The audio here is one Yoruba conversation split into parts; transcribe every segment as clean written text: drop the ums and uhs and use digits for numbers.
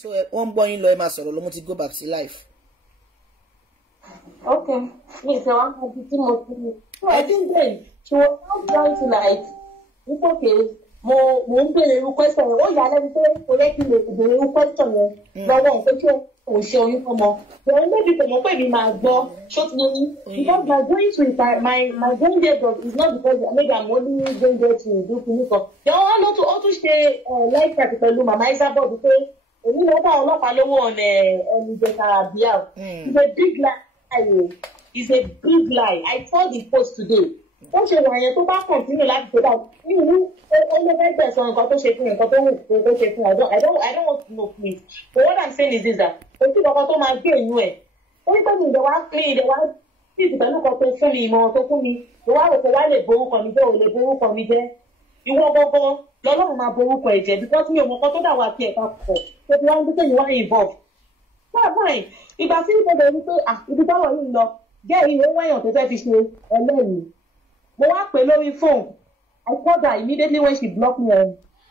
So one boy in law ma sọ̀rọ̀ ló mo ti go back to life. Okay. Me so I'm happy to so I think then she was not trying to like it's okay. Mo ń bèrè question yẹn. Ó yà lẹ́nu pé kò yẹ kí lè bèrè question yẹn. Lọ́wọ́ nǹkan tí ó ṣe oyún fọmọ. Then maybe kò mọ̀ pé mi máa gbọ́ ṣó ti ní. Because my going to my going there is not because maybe I'm only going there to do clinical. Then wọ́n lọ ó tún ṣe life chat pẹ̀lú Mama Isabel pé èmi lọ bá ọlọ́pàá lówó ọ̀nà ìjẹta àbíyá. It's a big lie. It's a big lie. I saw the post today. Ó ṣe wọ̀nyẹn tó bá continue láti ṣe báyìí. Nínú ẹgbẹ́ sọ nǹkan tó ṣe fún nǹkan tó wù tó ṣe fún I don't want to know please. But what I'm saying is this that kò sí kankan tó máa gbé inú ẹ̀. Ó ní pé mi ìdẹ̀wá clean ìdẹ̀wá sí ìpẹ̀lú kan tó fún mi ìmọ̀ràn tó fún mi. Ìwà rò pé wá lè borúkọ mi jẹ́ ò lè borúkọ mi jẹ́. Ìwọ gbọ́gbọ́ lọ́lọ́run máa borúkọ ẹ̀ jẹ́ because mi ò mọ̀ kan tó dà wá sí ẹ̀ka pọ̀ tó fi wá ń dúpẹ́ ìwà involve. Báyìí ìgbà tí ìbẹ̀rẹ̀ wípé ibi táwọn yìí lọ jẹ́ ìwé wáyàn tó fẹ́ fi ṣe ẹlẹ́rìí. Mo wá pè lórí phone. I called her immediately when she blocked me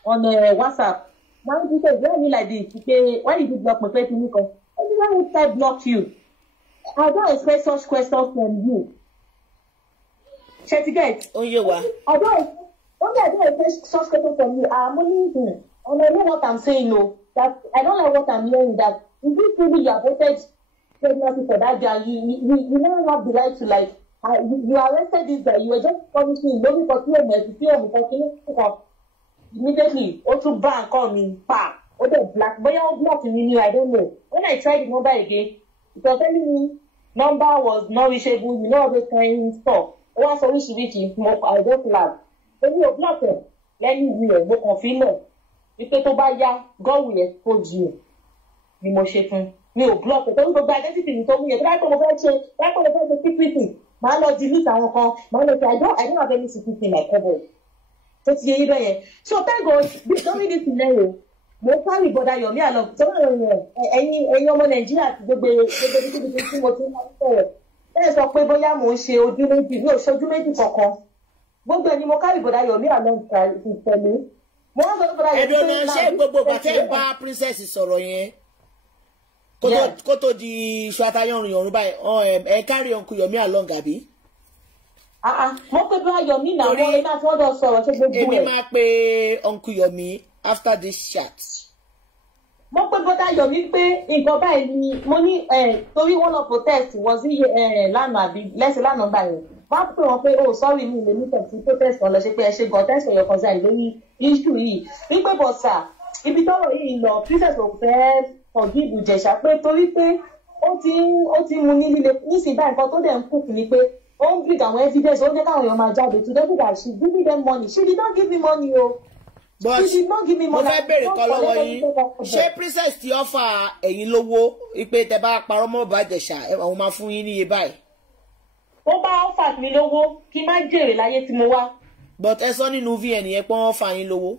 on WhatsApp. Why did you say why me like this? Okay, why did you block me? Why would I block you? I don't expect such questions from you. Check it out. Oh, you what? I don't expect such questions from you. I'm only and I know what I'm saying. No, that I don't like what I'm hearing. That if you truly you have voted pregnancy for that guy, you never have the right to like. You arrested this guy. You were just punishing him. Don't immediately. Also bank call me. Pa. Or the black. But you blocked me. I don't know. When I tried the number again, it was telling me number was not reachable. You know all the kind of stuff. Once I reach I just laugh. When you block it, let me hear. But confirm it. If you buy ya, God will expose you. You must shake him. Me block it. Don't go back. Anything you told me. That's what I'm saying. That's what I'm saying. Secretly. Màá lọ delete àwọn kan màá lọ say I don't have any secret in my cupboard so ti yẹ ibẹ̀ yẹn so thank God during this scenario mo carry bọ́dà Yomi along so ẹ̀yin ọmọ Nàìjíríà ti gbogbo ibi tí mo ti ń sọ̀rọ̀ ẹ sọ pé bóyá mo ń ṣe ojú méjì mi ò ṣe ojú méjì kankan gbogbo ẹni mo carry bọ́dà Yomi along pẹ̀lú mo wá sọ pé bọ́dà Yomi ẹ̀dùn náà ṣé gbogbo bàtẹ́ ń bá princess sọ̀rọ̀ yẹn kó tó di iṣu atayanrin ọ̀run báyìí ẹ carry Uncle Yomi along àbí. Mo pe bá Yomi náà wọ́n ẹ máa tí wọ́n dọ̀ sọ̀rọ̀ ṣe gbogbo ẹ̀. Èmi máa pe Uncle Yomi after this chat. Mo pe bọ́dà Yomi pé nǹkan báyìí ni mo ní torí wọ́n lọ protest wọ́n sí lánàá àbí lẹ́sẹ̀ lánàá báyìí. Wọ́n á pè wọ́n pé oh sorry mi lè ní tẹ̀sí protest kan lọ ṣe pé ẹ ṣe gan thanks for your concern lórí issue yìí. Wípé bọ̀sà ibi tọ́rọ̀ yìí lọ princess ò fẹ́ forgive Ìjẹ̀ṣà pé torí pé ó ti mú ní líle nísìnyí báyìí nǹkan tó dẹ̀ ń kùkù ni pé ó ń bring àwọn evidence ó jẹ́ káwọn èèyàn máa jáde to them that she giving them money she did not give me money o. But she did not give me money. Mo fẹ́ bèrè kan lọ́wọ́ yín ṣé princess ti offer ẹ̀yin lówó pé tẹ bá parọ́ mọ́ bàbá Ìjẹ̀ṣà àwọn máa fún yín níye báyìí. Ó bá offer mi lówó kí n má jèrè láyé tí mo wá. But ẹ sọ nínú VN yẹn pé wọ́n offer yín lówó.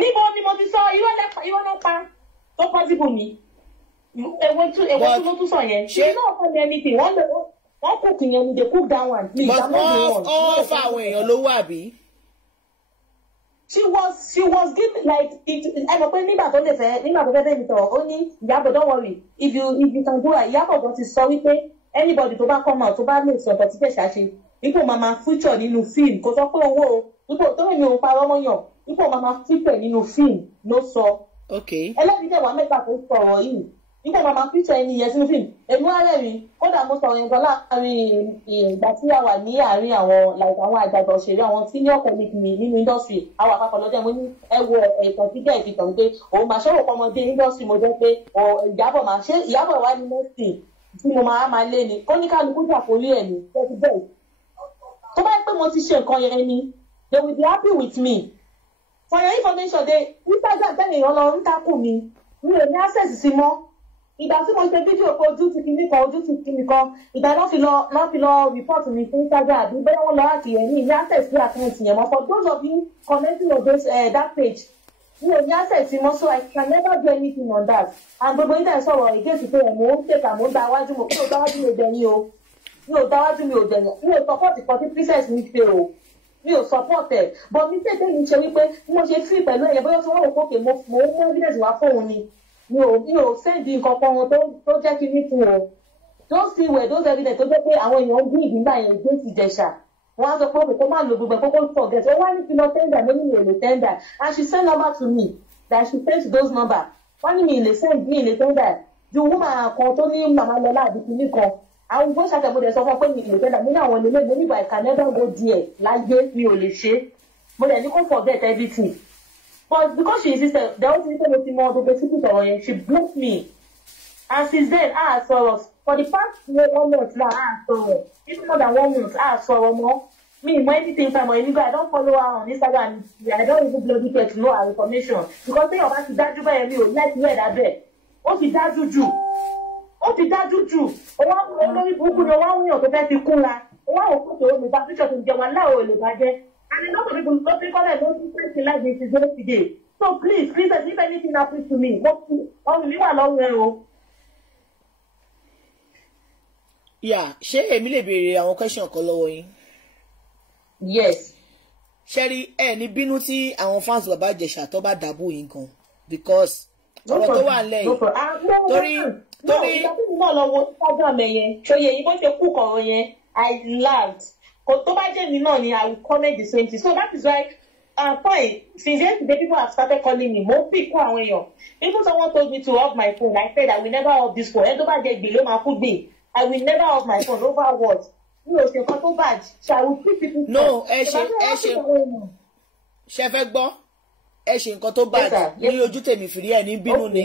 Níbo ni mo ti sọ irọ́ ló pa tó possible ni ewo tún sọ yẹn ṣe náà fún mi anything wọ́n cook yẹn ni they cook that one please but wọ́n fa àwọn èèyàn lówó àbí. she was giving like ẹ mọ̀ pé nígbà tó fẹ́ mi tọ̀ ó ní Ìyábọ̀ don't worry if you can go Ìyábọ̀ gan ti sọ wípé anybody tó bá come out tó bá lè sọ ọ̀tọ̀ tí Ìjẹ̀ṣà ṣe ipò máa feature nínú film kò sọ pé owó ipò tó èmi ò parọ́ mọ́yàn ipò máa feature nínú film ló sọ. Ẹlẹ́dìdẹ̀ wà mẹ́ta tó sọ̀rọ̀ yìí nígbà máa feature ẹni yẹn sínú fíìmù èmi wá rẹ̀rìn kódà mo sọ̀rọ̀ yẹn gan láàrin ìgbà tí a wà ní àárín àwọn àgbàgbà òṣèré àwọn senior colleague mi nínú industry àwọn àpapọ̀ lọ́jọ́ mo ní ẹ wo ẹ̀tàn tí bẹ́ẹ̀ fi tàn pé òun máa ṣọ́wọ́ pọ́mọdé industry mo jẹ́ pé Ìyábọ̀ máa ṣe Ìyábọ̀ wá ní mẹ́sìn tí mo máa lé ni kó ní kálukú jà forí ẹ̀ ní thirty days tó bá yẹ pé mo ti ṣe nǹkan yẹn ni they will be happy with me. For your information, Instagram tẹ́lẹ̀ èèyàn lọ ń takù mi ò ní access sí mọ́. Ìgbà tí mo ṣe fídíò pé ojú ti kíní kan ìgbà náà fi lọ report mi fún Instagram àbí bẹ́ẹ̀ wọ́n lọ láti ẹ̀ ní access sí account yẹn mọ́. For those of you commenting on that page, mi ò ní access sí mọ́ so I can never do anything on that. And gbogbo yín sọ̀rọ̀ ìgéèsì pé ẹ̀ mò ń tẹ̀ka mò ń da wájú mi ò dáwájú mi ò dẹ̀yìn o mi ò dáwájú mi ò dẹ̀yìn mi ò support ìkọ́ tí princess mi ṣe o. mi ò support ẹ̀ but mi tètè mi ṣe wípé mo ṣe fi pẹ̀lú ẹ̀yẹ bóyá tí wọ́n rò pókè mo mú evidence wá fóun ni mi ò sẹ́ndì nǹkan kan tó jẹ́ kí ní fún o don't see where those evidence tó jẹ́ pé àwọn èèyàn ń gbé ìgbìmọ̀ yẹn gbé ti Ìjẹ̀ṣà wọ́n á sọ pé kó má lo gbogbo ẹ̀ kókó forget ó wá ní kí lọ tender mo ní mi ò lè tender and she send number to me that she send to those number wọ́n ní mi ì lè send mi ì lè tender ju woman kan tó ní màmá lọ́lá àbíkí nìkan àwọn gbọ́ ṣàtẹ̀mọ́dé sọ fún pé mi ì lè tender mo ní àwọn ilé mo ní by can never go there láyé mi ò lè ṣe mo dẹ̀ ní kó forget everything but because she insisted the only thing mo ti mọ ọdún pé títí sọ̀rọ̀ yẹn she blocked me and since then a sọ̀rọ̀ for the past 1 month now a sọ̀rọ̀ even more than 1 month a sọ̀rọ̀ mọ́ me mo anything time or anything I don't follow her on Instagram I don't even bloody care to know her information because téèyàn bá ti dájú bẹ́ẹ̀ mi ò like where that bẹ́ẹ̀ ó ti dájú jù owó olórí burúkú ni owó àwòyàn tó fẹ́ fi kúnra owó àwọn òkúta òní bá píṣọ̀ tó ń jẹun aláwọ̀ olè bàjẹ́ and a lot of people don't think all don't think like this is going today so please if anything happens to me ọ̀run mi wà lọ́wọ́ ẹ o. ṣé èmi lè béèrè àwọn question kan lọ́wọ́ yín. Yes. Ṣẹ́rí ní bínú tí àwọn fans Bàbá Ìjẹ̀ṣà tó bá dàbò yín gan because ọ̀rọ̀ tó wà lẹ́yìn torí ìgbà tí mo náà lọ wo Instagram yẹn ṣòye yìí bó ṣe kú kọ̀ọ̀rọ̀ yẹn I laughed tó bá jẹ́ mi náà ni I will comment the same thing so that is why fine since yesterday people have started calling me mo pick kó àwọn èèyàn even someone told me to off my phone I said I will never off this phone ẹni tó bá jẹ gbè ló máa kú gbè I will never off my phone over what mi ò ṣe nǹkan tó bad ṣe I will treat people. No ṣe fẹ́ gbọ́ ẹ ṣe nǹkan tó bad ní ojú tèmi fìrí ẹ̀ ní bínú ni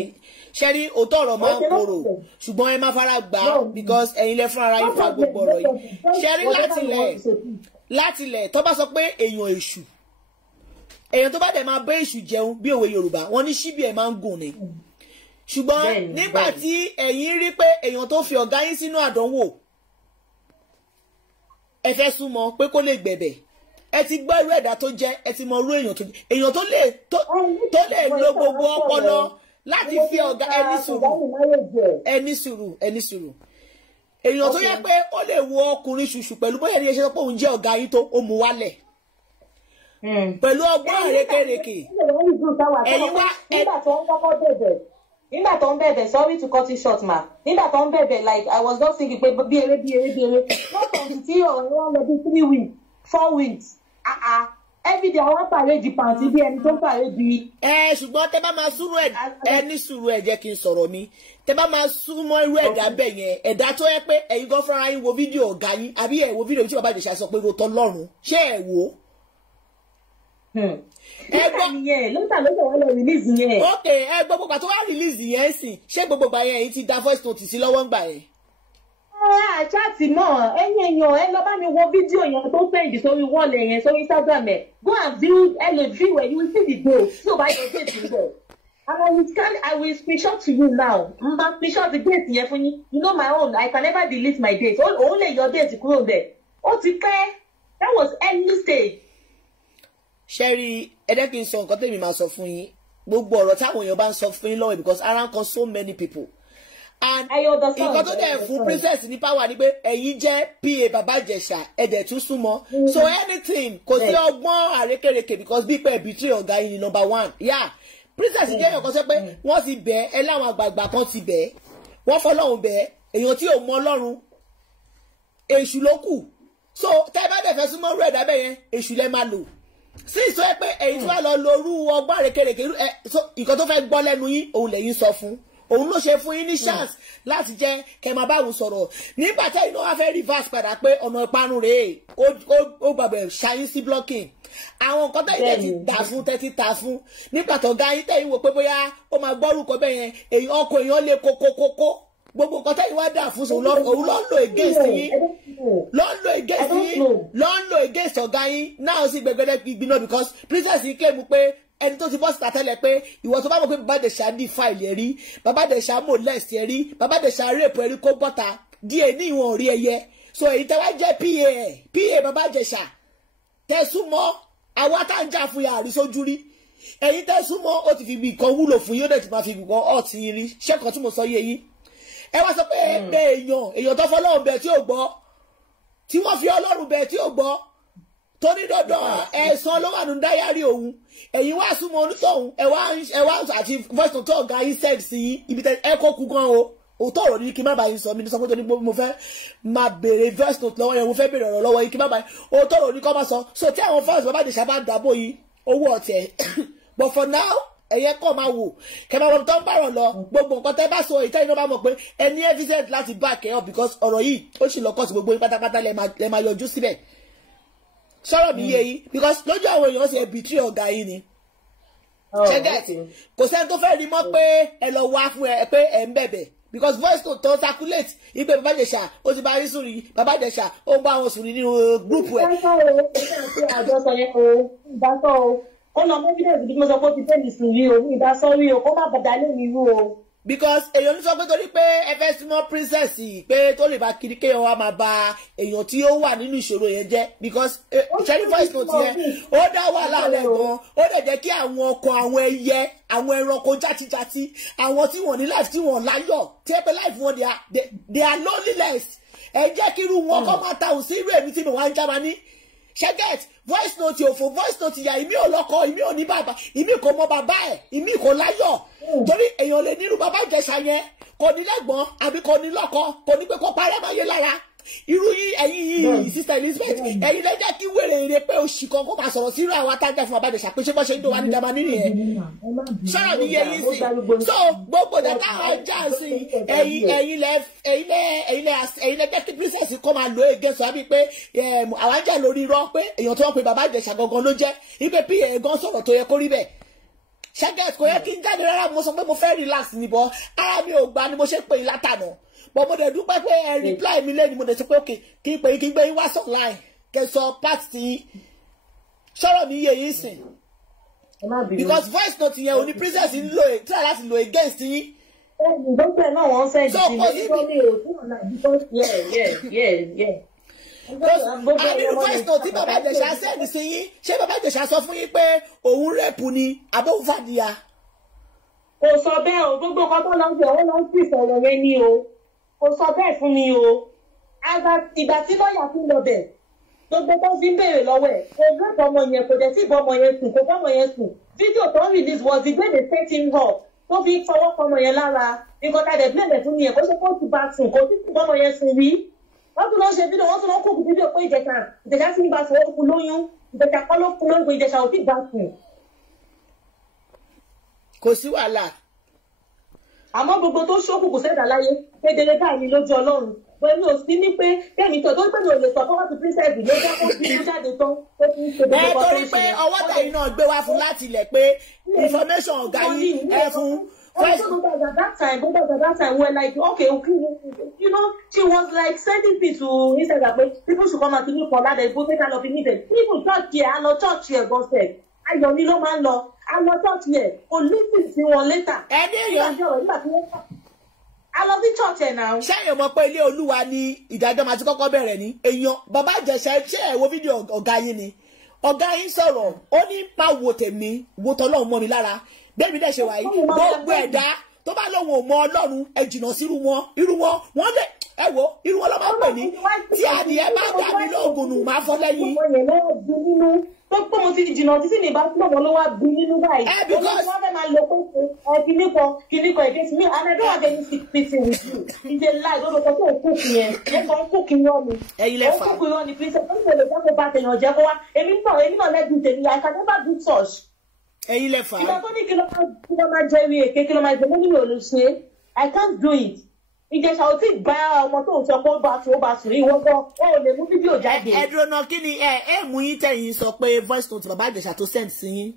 ṣe rí òótọ́ ọ̀rọ̀ máa ń korò ṣùgbọ́n ẹ má fara gbà á because ẹ̀yin lẹ fúnra yín fa gbogbo ọ̀rọ̀ yìí ṣe rí látilẹ̀ tó bá sọ pé èèyàn tó bá dẹ̀ máa bẹ́ èṣù jẹun bí òwe Yorùbá wọn ní ṣíbí ẹ̀ máa ń gùn ni ṣùgbọ́n nígbà tí ẹ̀yin rí pé èèyàn tó fi ọ̀gá yín sínú àdánwò ẹ fẹ́ súnmọ́ pé kó lè gbẹ̀bẹ̀ ẹ ti gbọ́ irú ẹ̀dá tó jẹ́ ẹ ti mọ irú èèyàn tó lè lo gbogbo ọpọlọ láti fi ọ̀gá ẹni sùúrù èèyàn tó yẹ pé ó lè wo ọkùnrin ṣùṣù pẹ̀lú bóyá ẹni ṣe pé òun jẹ́ ọ̀gá yín tó ó mú wálẹ̀ pẹ̀lú ọgbọ́n àrékèrèkè ẹ̀yin wá nígbà tó ń bẹ̀bẹ̀ sorry to cut it short ma nígbà tó ń bẹ̀bẹ̀ like I was just thinking pé bí eré lọ́sàn-án tí ọ̀rọ̀ wọn lọ bí 3 weeks 4 weeks everyday àwọn pàrẹ́jì pàǹtí bí ẹni tó ń pàrẹ́jì. Ṣùgbọ́n tẹ bá máa súnmọ́ ẹni sùúrù ẹ jẹ́ kí n sọ̀rọ̀ mi tẹ bá máa súnmọ́ irú ẹ̀dá bẹ̀ yẹn ẹ̀dá tó yẹ pé ẹ̀yin gan fúnra yín wo fídíò ọ̀gá yín àbí ẹ̀ wo fídíò tí Bàbá Ìjẹ̀ṣà sọ pé ro tọ́ lọ́rùn ṣé ẹ̀ wò ó. Ok gbogbo gbà tó wá release yẹn sìn ṣé gbogbo gbà yẹn ti da voice note sí lọ́wọ́ ń gbà yẹn. Àjáàtì náà ẹ̀yin èèyàn ẹ lọ bá mi wo fídíò yẹn tó sẹ́yìn sórí wọ́ọ̀lù yẹn sórí Instagram ẹ̀ go and view ẹ lè view ẹ you will see the date tí o bá yọ date níbẹ̀ and I will screenshot to you now screenshot the date yẹn fún yín you know my own I can never delete my date òun lè yọ date kúrò bẹ̀ ó ti pẹ́ that was early stage. Ṣẹ́rí ẹ̀dẹ́ kí n sọ nǹkan tèmi máa sọ fún yín gbogbo ọ̀rọ̀ táwọn èèyàn bá ń sọ fún yín lọ́wọ́ because ara ń kan so many people and nǹkan tó dẹ̀ fún princess ní power ni pé ẹ̀yin jẹ́ PA Bàbá Ìjẹ̀ṣà ẹ̀dẹ̀ tún súnmọ́ so anything kò sí ọgbọ́n àrékèrèkè because bí pé betray ọ̀gá yín ni number 1 princess jẹ́ èèyàn kan sọ pé wọ́n ti bẹ̀ ẹ́ láwọn àgbààgbà kan ti bẹ̀ ẹ́ wọ́n fọlọ́run bẹ̀ ẹ́ èèyàn tí ò mọ Ọlọ́run èṣù ló kù so tẹ́ bá dẹ̀ fẹ́ súnmọ́ rú ẹ̀dá bẹ́ẹ̀ yẹn èṣù lẹ́ máa lò sí ìsọ ẹ pé èyí tí wàá lọ lorú ọgbọ́n àrékèrèké nǹkan tó fẹ́ gbọ́ lẹ́nu yín òun lẹ́yìn sọ fún òun ló ṣe fún yín ní chance láti jẹ́ kẹ́ máa bá òun sọ̀rọ̀ nígbà tẹ́ iná wá fẹ́ reverse padà pé ọ̀nà ìparun rèé ó gbàgbẹ́ ṣayín sí blocking àwọn nǹkan tẹ́yìn ti tà fún tẹ́tí tà fún nígbà tó ga yín tẹ́yìn wò pé bóyá ó máa gbọ́rùkọ bẹ́ẹ̀ yẹn ọkọ̀ èèyàn lè kókókókó gbogbo nǹkan tẹ́yìn wá dà fún òun ló ń lò against yín ló ń lò against ọ̀gá yín náà sì gbẹgbẹdẹ gbìnà because princess yìí kéèmù pé ẹni tó ti bọ́ síta tẹ́lẹ̀ pé ìwọ tó bá mọ̀ pé Bàbá Ìjẹ̀ṣà ní fáìlì ẹ̀ rí Bàbá Ìjẹ̀ṣà molest ẹ̀ rí Bàbá Ìjẹ̀ṣà rape ẹ̀ rí kó bọ́ta díẹ̀ ní ìwọ̀n rí ẹyẹ so èyí tẹ́ wá jẹ́ PA Bàbá Ìjẹ̀ṣà tẹ̀sùmọ́ àwa tá ń jà fún yàrá sójú rí ẹ̀yin tẹ̀sùmọ́ ó ti fi ibi kan wúlò fún yóò dẹ̀ ti máa fi ibi kan ọ̀tí rí ṣẹ́kọ̀ọ́ tí mo sọ yé yín ẹ wá sọ pé èèyàn tó fọlọ́run bẹ̀ tí ò gbọ́ tí wọ́n fi Ọlọ́run bẹ̀ tí ò gbọ́ tó ní dandan ẹ̀sán ló wà nínú dáyàrí òun ẹ̀yin wá súnmọ́ onítọ̀hún ẹ wá àti voice note ọ̀gá yín send sí ibi tẹ ẹ kó kú gan o òótọ́ ọ̀rọ̀ ní kí n má bàa yín sọ mi ní sọ pé tó ní mo fẹ́ máa béèrè voice note lọ́wọ́ yẹn mo fẹ́ béèrè ọ̀rọ̀ lọ́wọ́ yín kí n má bàa yín òótọ́ ọ̀rọ̀ ní kọ́ máa sọ so tí àwọn fans Baba Ìjẹ̀ṣà bá dàbò yìí owó ọ̀tẹ̀ but for now ẹ̀yẹ kọ́ máa wò kẹ́mà wọn tó ń bá rọ̀ lọ gbogbo nǹkan tẹ́ bá sọ ìtẹ́ iná bá mọ̀ pé ẹni evidence láti back ẹ̀ up because ọ̀rọ̀ yìí ó sì lọ́kọ̀ sí gbogbo yín pátápátá lẹ́ máa yọjú síbẹ̀ sọ̀rọ̀ mi yé yín because lójú àwọn èèyàn ṣe bìtì ọ̀gá yín ni ṣẹ́gẹ̀tì kò sẹ́ni tó fẹ́ rí mọ́ pé ẹ lọ wá fún ẹ pé ẹ ń bẹ̀bẹ̀ because voice to tó circulate ipe Baba Ìjẹ̀ṣà ó ti bá rí sùn rí Baba Ìjẹ̀ṣà ó ń bá wọn sùn nínú gúrùpù ẹ̀. Ó lọ mọ́ evidence bí mo sọ pé ó ti tẹ́lẹ̀ sùn rí o ní ìdásọ́rí o kó má bàdá lé mi rú o. because èèyàn ní sọ pé torí pé ẹ fẹ́ súnmọ́ princess pé tó lè bá kiri kéèyàn wá máa ba èèyàn tí ó wà nínú ìṣòro yẹn jẹ́ because ṣẹ́ni voice note yẹn ó dá wàhálà rẹ̀ gan ó dẹ̀ jẹ́ kí àwọn ọkọ̀ àwọn ẹyẹ àwọn ẹranko játijáti àwọn tí wọ́n ní life tí wọ́n láyọ̀ tí ẹ pé life wọn they are loneliness ẹ jẹ́ kí irú wọn kọ́ máa ta òun sí irú èmi tí mo wá ń jáma ní ṣẹ́gẹ̀t voice note òfò voice note ìyá ìmí ò lọ́kọ ìmí ò ní bàbá ìmí kò mọ bàbá ẹ̀ ìmí kò láyọ̀ torí èèyàn lè nírú Baba Ìjẹ̀ṣà yẹn kò ní lẹ́gbọ̀n àbí kò ní lọ́kọ kò ní pé kó parẹ́ máa yé lára irú yìí ẹ̀yin yìí sister Elizabeth ẹ̀yin lè jẹ́ kí wèrè èrè pé oṣù kan kó máa sọ̀rọ̀ sí irú àwọn atájẹ́ fún Baba Ìjẹ̀ṣà pé ṣé bọ́ ṣe ń dò wá ní dama nínú yẹn ṣọ́rọ̀ mi yé yín sí so gbogbo dàtà ọjà sí ẹ̀yin lẹ jẹ́ kí princess kó máa lo ege sọ àbí pé àwọn ajá lórí irọ́ pé èèyàn tó wọ́n pe Baba Ìjẹ̀ṣà gangan ló jẹ́ ipe pa gan sọ̀rọ̀ tó yẹ kó rí bẹ́ẹ̀ ṣẹ́gẹ̀t kò yẹ kí n jáde rárá mo sọ pé mo fẹ́ relax níbọ̀ ara mi ò gbà ni mo ṣe pè é látànà but mo dẹ̀ dúpẹ́ pé ẹ reply mi lẹ́nu mo dẹ̀ sọ pé ok kí n pè é kí n gbé yín wá online kẹ́ sọ part tí sọ̀rọ̀ mi yé yín sìn because voice note yẹn ò ní princess ń lò ẹ̀ tí a láti lò against yín. gbogbo ẹ̀ náà wọ́n fẹ́ jù àbí voice note tí Baba Ìjẹ̀ṣà sẹ́ni sí yín ṣé Baba Ìjẹ̀ṣà sọ fún yín pé òun rẹ́pù ni àbóhùn fàdíyà. kò sọ bẹ́ẹ̀ o gbogbo kan tó lọ sí ọ̀hún lọ sí ìsọ̀rọ̀ rẹ ni o kò sọ bẹ́ẹ̀ fún mi o ìgbà tí lọ́ọ̀yà fi lọ bẹ̀ gbogbo tó fi ń béèrè lọ́wọ́ ẹ̀ kò rẹ́pù ọmọ yẹn kò dẹ̀ tí ìbọn ọmọ yẹn sùn kò bọ́ ọmọ yẹn sùn fídíò tó ń release was the way they set him up tó fi fọwọ́ kọ ọmọ yẹn lára nǹkan tá a dẹ̀ blame fún mi yẹn kó ṣe kó ti bá sùn kò tí ìbọn ọmọ yẹn sùn rí wọ́n tún lọ ṣe fídíò wọ́n tún lọ kókò fídíò pé Ìjẹ̀ṣà sí ní bá sùn ó kú lóyún Ìjẹ̀ṣà kọ́ ló kú lóyún Ìjẹ̀ṣà ò tí ì bá sùn. kò sí wàhálà. àmọ́ gbogbo tó ṣókù kò sẹ́dá láyé kedere báyìí lójú Ọlọ́run pẹ̀lú òsín ní pé tẹ́mi tó tó gbẹ̀mí ò lè sọ fọwọ́ sí princess ló jẹ́ kó bí ó jáde tán ó ti ń ṣe gbogbo ọkọ̀ tó ń ṣe. torí pé ọwọ́ tẹ̀yìn náà gbé wá fún láti ilẹ̀ pé information ọ̀gá yín ẹ fún. That time, we're like, okay, you know, she was like sending people to Instagram, but people should come and see me for that. They both take a lot of meetings. People talk here, I love church here, God said. I don't need no man law. I love church here. Or listen to one later. I love the church here now. Ṣé èèyàn mọ̀ pé ilé Olúwa ni ìdájọ́ máa ti kọ́kọ́ bẹ̀rẹ̀ ni? Èèyàn Baba Ìjẹ̀ṣà ṣé ẹ wo fídíò ọ̀gá yín ni? Ọ̀gá yín sọ̀rọ̀, ó ní pa wo tèmi, wo tọ́lọ́run mọ́ mi lára. Bẹ́ẹ̀ni dẹ̀ ṣe wà yìí gbogbo ẹ̀dá tó bá lóun ò mọ Ọlọ́run ẹ jìnnà sí irú wọn wọ́n lè ẹ wo irú wọn ló máa ń pè ní tí adìyẹ bá dà mí lóògùn nù máa fọ́ lẹ́yìn. Gbogbo mo ti jìnnà títí ní ìbá tí ọmọ ló wá bí nínú báyìí. Because wọ́n fẹ́ máa lo pé kìnnìkan against me and I don't have any sympathy with you. It's a lie ló lọ sọ pé òkú kì yẹn ẹ̀kọ́ ń kú kì yán mi. Ẹ̀yin lẹ fà. Òkú kì yán ni princess ó ń lè dáko bá tèèyàn jẹ́ kó wá èmi náà lẹ́gbẹ̀ẹ́ tèmi I can never do such. Ẹ̀yin lẹ fà. Ìgbà tó ní kí ló máa jẹ́ rí èké kí ló máa jẹ́ mọ́ nínú olùṣe I can't do it. Ìjẹ̀ṣà ò tí ì gbá ọmọ tó ń sọ pé ó bá sùn yìí wọ́n gan ó lè mú fídíò jáde. Ẹ dúró náà kí ni ẹ mú yín tẹ̀yìn sọ pé voice note Baba Ìjẹ̀ṣà tó send sí yín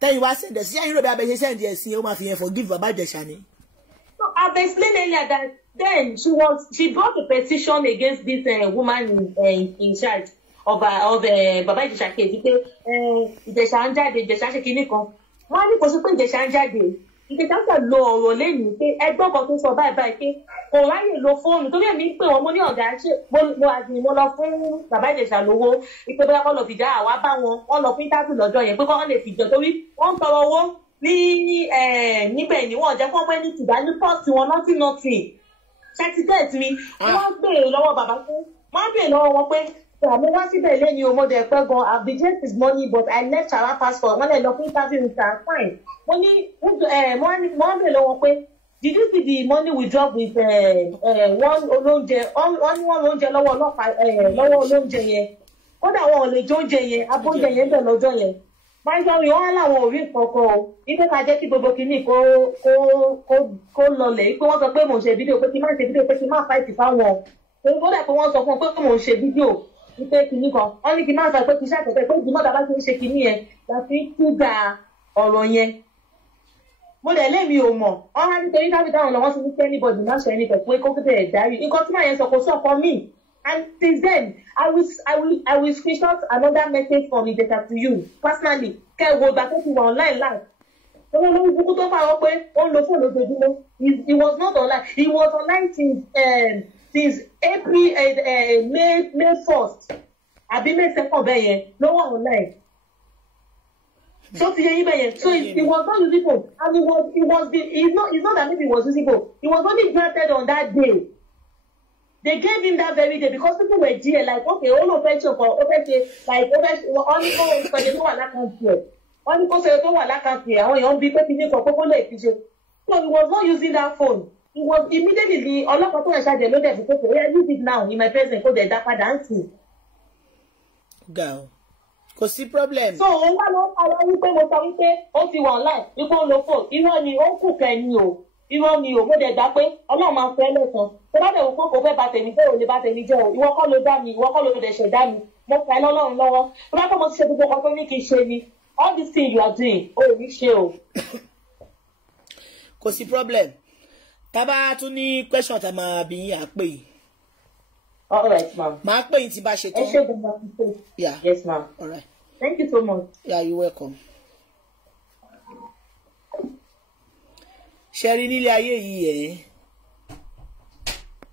tẹ̀yìn wá send ẹ̀ sí ẹ̀yìn rògbà abẹ́ ṣe send ẹ̀ sí yín ó máa fi yẹn forgive Baba Ìjẹ̀ṣà ni. So I've explained earlier that then she brought a petition against this woman in charge of Baba Ìjẹ̀ṣà kejì pé Ìjẹ̀ṣà ń jáde Ìjẹ̀ṣà ṣe kinní kan wọ́n á ní kò sí pé Ìjẹ̀ṣà ń jáde Ìjẹ̀ṣà ṣe lo ọ̀rọ̀ lẹ́yìn pé ẹgbọ́n kan tó sọ báyìí pé kò ráyè lo fóònù torí èmi pé wọn mo ní ọ̀gá ṣe mo lọ fún Baba Ìjẹ̀ṣà lówó ìpè bóyá kọ́ lọ fìjà àwa bá wọn lọ fún tábìlì lọ́jọ́ yẹn pé kọ́ lè fìjọ torí wọ́n ń tọrọ owó níbẹ̀ ni wọ́n jẹ́ kọ́ pé ní tìgbà ní pọ́ọ̀tì wọn nọ́tì ṣẹ́tíkẹ́ẹ̀tì mi wọ́n béèrè lọ́wọ́ bàbá pé wọ́n béèrè lọ́wọ́ wọn pé mo wá síbẹ̀ lẹ́yìn o mo dẹ̀ pẹ́ gan I've been just his money but I left our passport wọ́n lè lọ fún interview Mr. Fine wọ́n ní wọ́n bẹ̀ lọ́wọ́ pé did you see the money we drop with one olóúnjẹ wọ́n ní wọ́n lóúnjẹ lọ́wọ́ ọlọ́pàá lọ́wọ́ olóúnjẹ yẹn kódà wọn ò lè jó oúnjẹ yẹn abóúnjẹ yẹn bẹ̀ lọ́jọ́ yẹn máa ń sọ wọn láwọn ò rí kankan o ipe ká jẹ́ kí gbogbo kìíní kó lọlẹ̀ ipe wọ́n sọ pé mò ń ṣe fídíò pé kí n má ṣe fídíò pé kí n má fáìtì fáwọn òun kódà pé wọ́n sọ fún un pé mò ń ṣe fídíò wípé kìíní kan wọ́n ní kí n má sọ pé kí n ṣàtẹ̀tẹ̀ pé ìgbìmọ̀ tàbá ti ń ṣe kìíní yẹn láti túgà ọ̀rọ̀ yẹn mo dẹ̀ lémi ò mọ̀ wọ́n wá nítorí dábìdá àwọn lọ́wọ́ sí ní anybody má sọ ẹni pẹ̀ pé kó kéde ẹ̀ dárí nǹkan tí màá yẹn sọ kò sọ for me. And since then, I will screenshot another message from Ìjẹ̀ṣà to you personally. Kẹ́ wo ìgbà tó ti wà online live. Owó lórí burúkú tó fà wọ́n pé ó ń lo fóònù lójoojúmọ́. He was not online. He was online since April May 1st. Àbí May 2nd bẹ́ẹ̀ yẹn ló wà online. So ti yẹ yín bẹ́ẹ̀ yẹn. So he was not using phone. And it's not that maybe he was using phone. He was only granted on that day. They gave him that very day because people were there like, okay, all of pension for like only go for the one that can't hear. Only go say one that can't hear. Àwọn èèyàn bí pé kí ni for people like this. So he was not using that phone. He was immediately ọlọ́pàá tó ń ṣàjẹ́ ló dẹ̀ fi kókò ẹ̀ use it now in my presence kó dẹ̀ dá padà ń sìn. Kò sí problem. So òun wá ló ń parọ́ wípé mo sọ wípé ó ti wà online wípé ó lo phone. Irọ́ ni ó kù kẹ́ni o. Irọ́ ni o mo dẹ̀ gbà pé Ọlọ́run máa fẹ́ lẹ́sàn. Tó bá bẹ̀rù pé kò fẹ́ bà tèmi jẹ́ ò lè bà tèmi jẹ́ o. Ìwọ kọ́ ló dá mi, ìwọ kọ́ ló dẹ̀ ṣẹ̀dá mi. Mo fà lọ́lọ́run lọ́wọ́. Tó bá pẹ́ mo ti ṣe gbogbo ọkọ tó ní kí n ṣe ni. All these things you are doing, ó rí ṣe o. Kò sí problem. Tá bá tún ní question tá máa bí yín á pè yín. All right, ma'am. Máa pè yín tí bá ṣe tán. Ẹ ṣé gbogbo. Yeah. Yes, ma'am. All right. Thank you so much. Yeah, you're welcome. Ṣẹ́rí nílé ayé yìí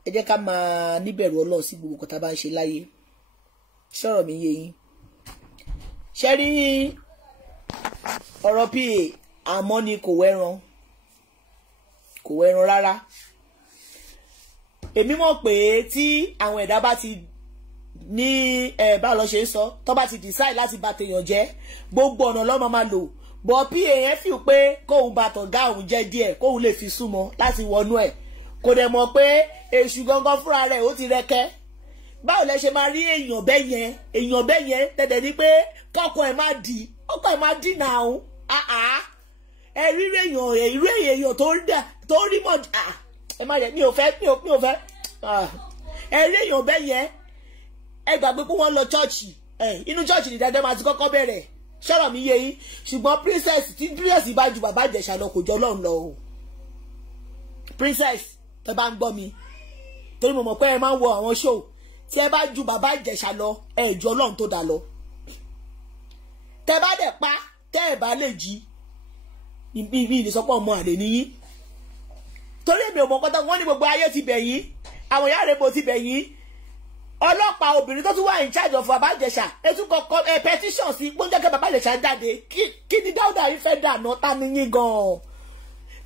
ẹ jẹ́ ká máa níbẹ̀rù Ọlọ́run sí gbogbo nǹkan tá bá ń ṣe láyé. Sọ̀rọ̀ mi yé yín. Ṣẹ́rí ọ̀rọ̀ PA àmọ́ ni kò wẹ́ran rárá. Èmi mọ̀ pé tí àwọn ẹ̀dá bá ti ní bá lọ ṣe ń sọ tó bá ti decide láti bà tèèyàn jẹ́ gbogbo ọ̀nà ló máa lò bọ̀ PA yẹn fi pé kóun bá tọ̀gá òun jẹ́ díẹ̀ kóun lè fi súnmọ́ láti wọnú ẹ̀ kò dẹ̀ mọ̀ pé èṣù gangan fúnra rẹ̀ ó ti rẹ́kẹ́. Báwo lẹ ṣe máa rí èèyàn bẹ́ẹ̀ yẹn tẹ̀dẹ̀ ní pé kọ́kọ́ ẹ̀ má di ọkọ̀ ẹ̀ má dì náà ó ẹ rí èèyàn tó rí mọ̀ ẹ má rẹ̀ mi ò fẹ́ ẹ rí èèyàn bẹ́ẹ̀ yẹn ẹ gbàgbé pé wọ́n lọ chọ́ọ̀chì inú chọ́ọ̀chì ní dáadáa máa ti kọ́kọ́ bẹ̀rẹ̀ sọ̀rọ̀ mi yé yín ṣùgbọ́n princess bá ju bàbá Ìjẹ̀ṣà lọ kò jọ Ọlọ́run lọ o princess tẹ bá ń gbọ́ mi torí mo mọ̀ pé ẹ máa ń wo àwọn show tí ẹ bá ju bàbá Ìjẹ̀ṣà lọ ẹ jọ Ọlọ́run tó dá lọ tẹ bá dẹ̀ pa tẹ́ ẹ bá lè jí mi ìlẹsọpọ̀ ọmọ àlè nìyí torí èmi ò mọ̀ pátá wọ́n ní gbogbo ayé ti bẹ̀ yín àwọn ìyá rẹ̀ bò ti bẹ̀ yín ọlọ́pàá obìnrin tó tún wà in charge of bàbá Ìjẹ̀ṣà ètò kọ̀ọ̀kan petition sí gbọ́njẹ́ kẹ́ bàbá Ìjẹ̀ṣà jáde kí ni Dáúdà yìí fẹ́ dànù ta ni yín gan-an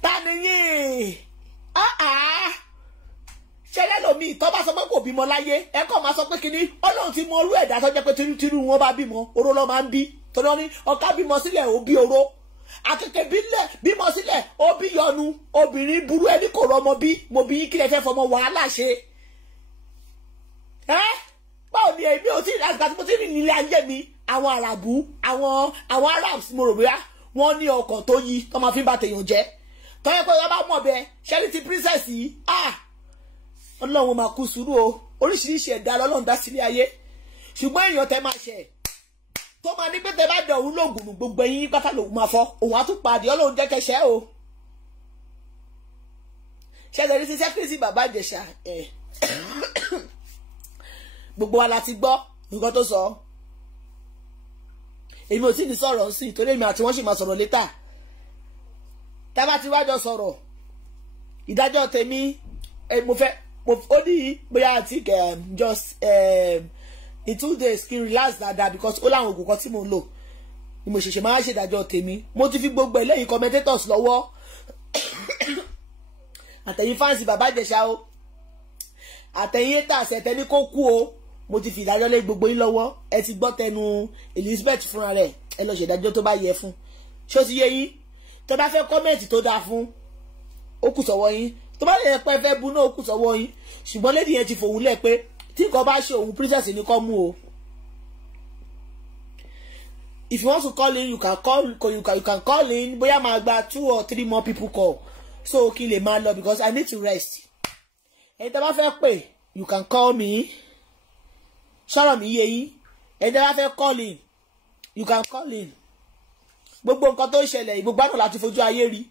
ta ni yín ṣẹlẹ̀ lómi tó bá sọ pé kò bímọ láyé ẹ kàn máa sọ pé kíní Ọlọ́run ti mọ orú ẹ̀dá tó jẹ́ pé tírú wọn bá bímọ oró lọ́ máa ń bí torí wọn ní ọ̀ká bímọ sílẹ̀ ó bí oró akẹ́kẹ́ bímọ sílẹ̀ ó bí yọnu obìnrin burú ẹni kò rọmọ bí mo bí yín kí lẹ fẹ́ fọmọ wàhálà ṣe báwo ni èmi ò tí ì láti gbàtí mo ti rìn nílé ayé mi àwọn àràbù àwọn Arabs mo rò bóyá wọ́n ní ọkọ̀ tó yí tó máa fi bá tèèyàn jẹ́ tọ́yẹ́ pé wọ́n bá mọ̀ bẹ́ẹ̀ ṣẹ́rí ti princess yìí Ọlọ́run máa kú sùúrù o oríṣiríṣi ẹ̀dá lọ́lọ́run dá sílé ayé ṣùgbọ́n èèyàn tẹ́ máa ṣẹ̀ tó máa ní pé tẹ́ bá dẹ̀ òun lóògùn gbogbo ẹ̀yìn pátá lòun máa fọ́ òun á tún pàdé Ọlọ́run jẹ́ kẹsẹ́ o ṣẹ́rí ti sẹ́kírìsì bàbá Ìjẹ̀ṣà gbogbo wa la ti gbọ́ nǹkan tó sọ èmi ò tí ní sọ̀rọ̀ sí torí èmi àti wọ́n sì máa sọ̀rọ̀ létà tá bá ti wájọ sọ̀rọ̀ ìdájọ́ tèmi mo fẹ́ ó ní bóyá àti just in 2 days kí n relax dáadáa because ó láwọn oògùn kan tí mo ń lò ni mo ṣẹ̀ṣẹ̀ máa ń ṣèdájọ́ tèmi mo ti fi gbogbo eléyìí commentators lọ́wọ́ àtẹ̀yìn fáǹsì bàbá Ìjẹ̀ṣà o àtẹ̀yìn ètà àṣẹ̀tẹ̀ ní kó kú o mo ti fi ìdájọ́ lé gbogbo yín lọ́wọ́ ẹ ti gbọ́ tẹnu Elizabeth fúnra rẹ̀ ẹ lọ ṣèdájọ́ tó bá yẹ fún ṣó ti yé yín tó bá fẹ́ kọ́mẹ̀ntì tó dáa fún ó kù sọ́wọ́ yín tó bá lè pẹ́ fẹ́ bú náà ó kù sọ́wọ́ yín ṣùgbọ́n lady yẹn ti fòun lẹ̀ pé tí nǹkan bá ṣe òun princess ní kọ́ mú o. If you want to call in, you can call in. Bóyá máa gba 2 or 3 more people call. So kí lè máa lọ because I need to rest. Ẹni tó bá fẹ́ pè, you can call me. Sọ̀rọ̀ mi yé yín. Ẹni tó bá fẹ́ call in, you can call in. Gbogbo nǹkan tó ń ṣẹlẹ̀ gbogbo àná láti fojú ayé rí.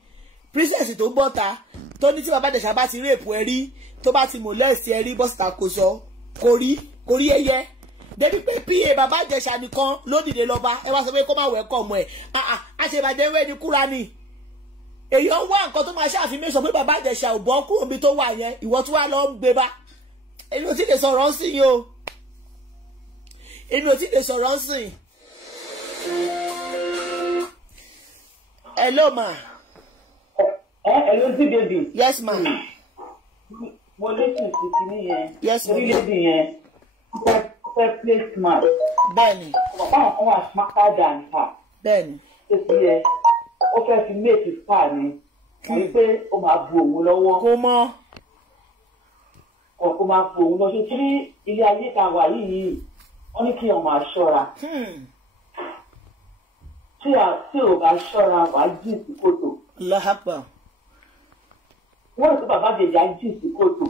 Princess tó bọ́ta tó ní tí bàbá Ìjẹ̀ṣà bá ti rape ẹ rí tó bá ti molest ẹ rí bọ́sítà kò sọ kò rí ẹyẹ. Débi pé PA bàbá Ìjẹ̀ṣà nìkan ló dìde lọ́ba ẹ wá sọ pé kó má wẹ̀ kọ́ ọmọ ẹ̀ àṣebàjẹ́ wẹ́ ní kúra ni èèyàn wá nǹkan tó máa ṣàfihàn sọ pé bàbá Ìjẹ̀ṣà ò bọ́ kúrò níbi tó wà yẹn ìwọ tí wàá lọ ń gbé bá èmi ò tí lè sọ̀rọ̀ sí yín o èmi ò tí lè sọ̀rọ̀ sí yín. Hello ma. Hello sí baby. Yes ma. Mo lè tún sí kíní yẹn. Yes ma. Orílẹ̀-èdè yẹn fẹ́ play smart. Bẹ́ẹ̀ni. Bàbá àwọn kan wà smarter than her. Bẹ́ẹ̀ni. Ṣé ti yẹ ó fẹ́ fi méèkì fà ni wọ́n pé ó máa bu òun lọ́wọ́. Kó mọ́. Kó máa bu òun lọ ṣe tí ilé ayé ta wà yìí wọ́n ní kí ọmọ aṣọ́ra. Tí ò bá ṣọ́ra wàá jì sí kòtò. Láhàpà. Wọ́n rò pé bàbá Ìjẹ̀ṣà jì sí kòtò.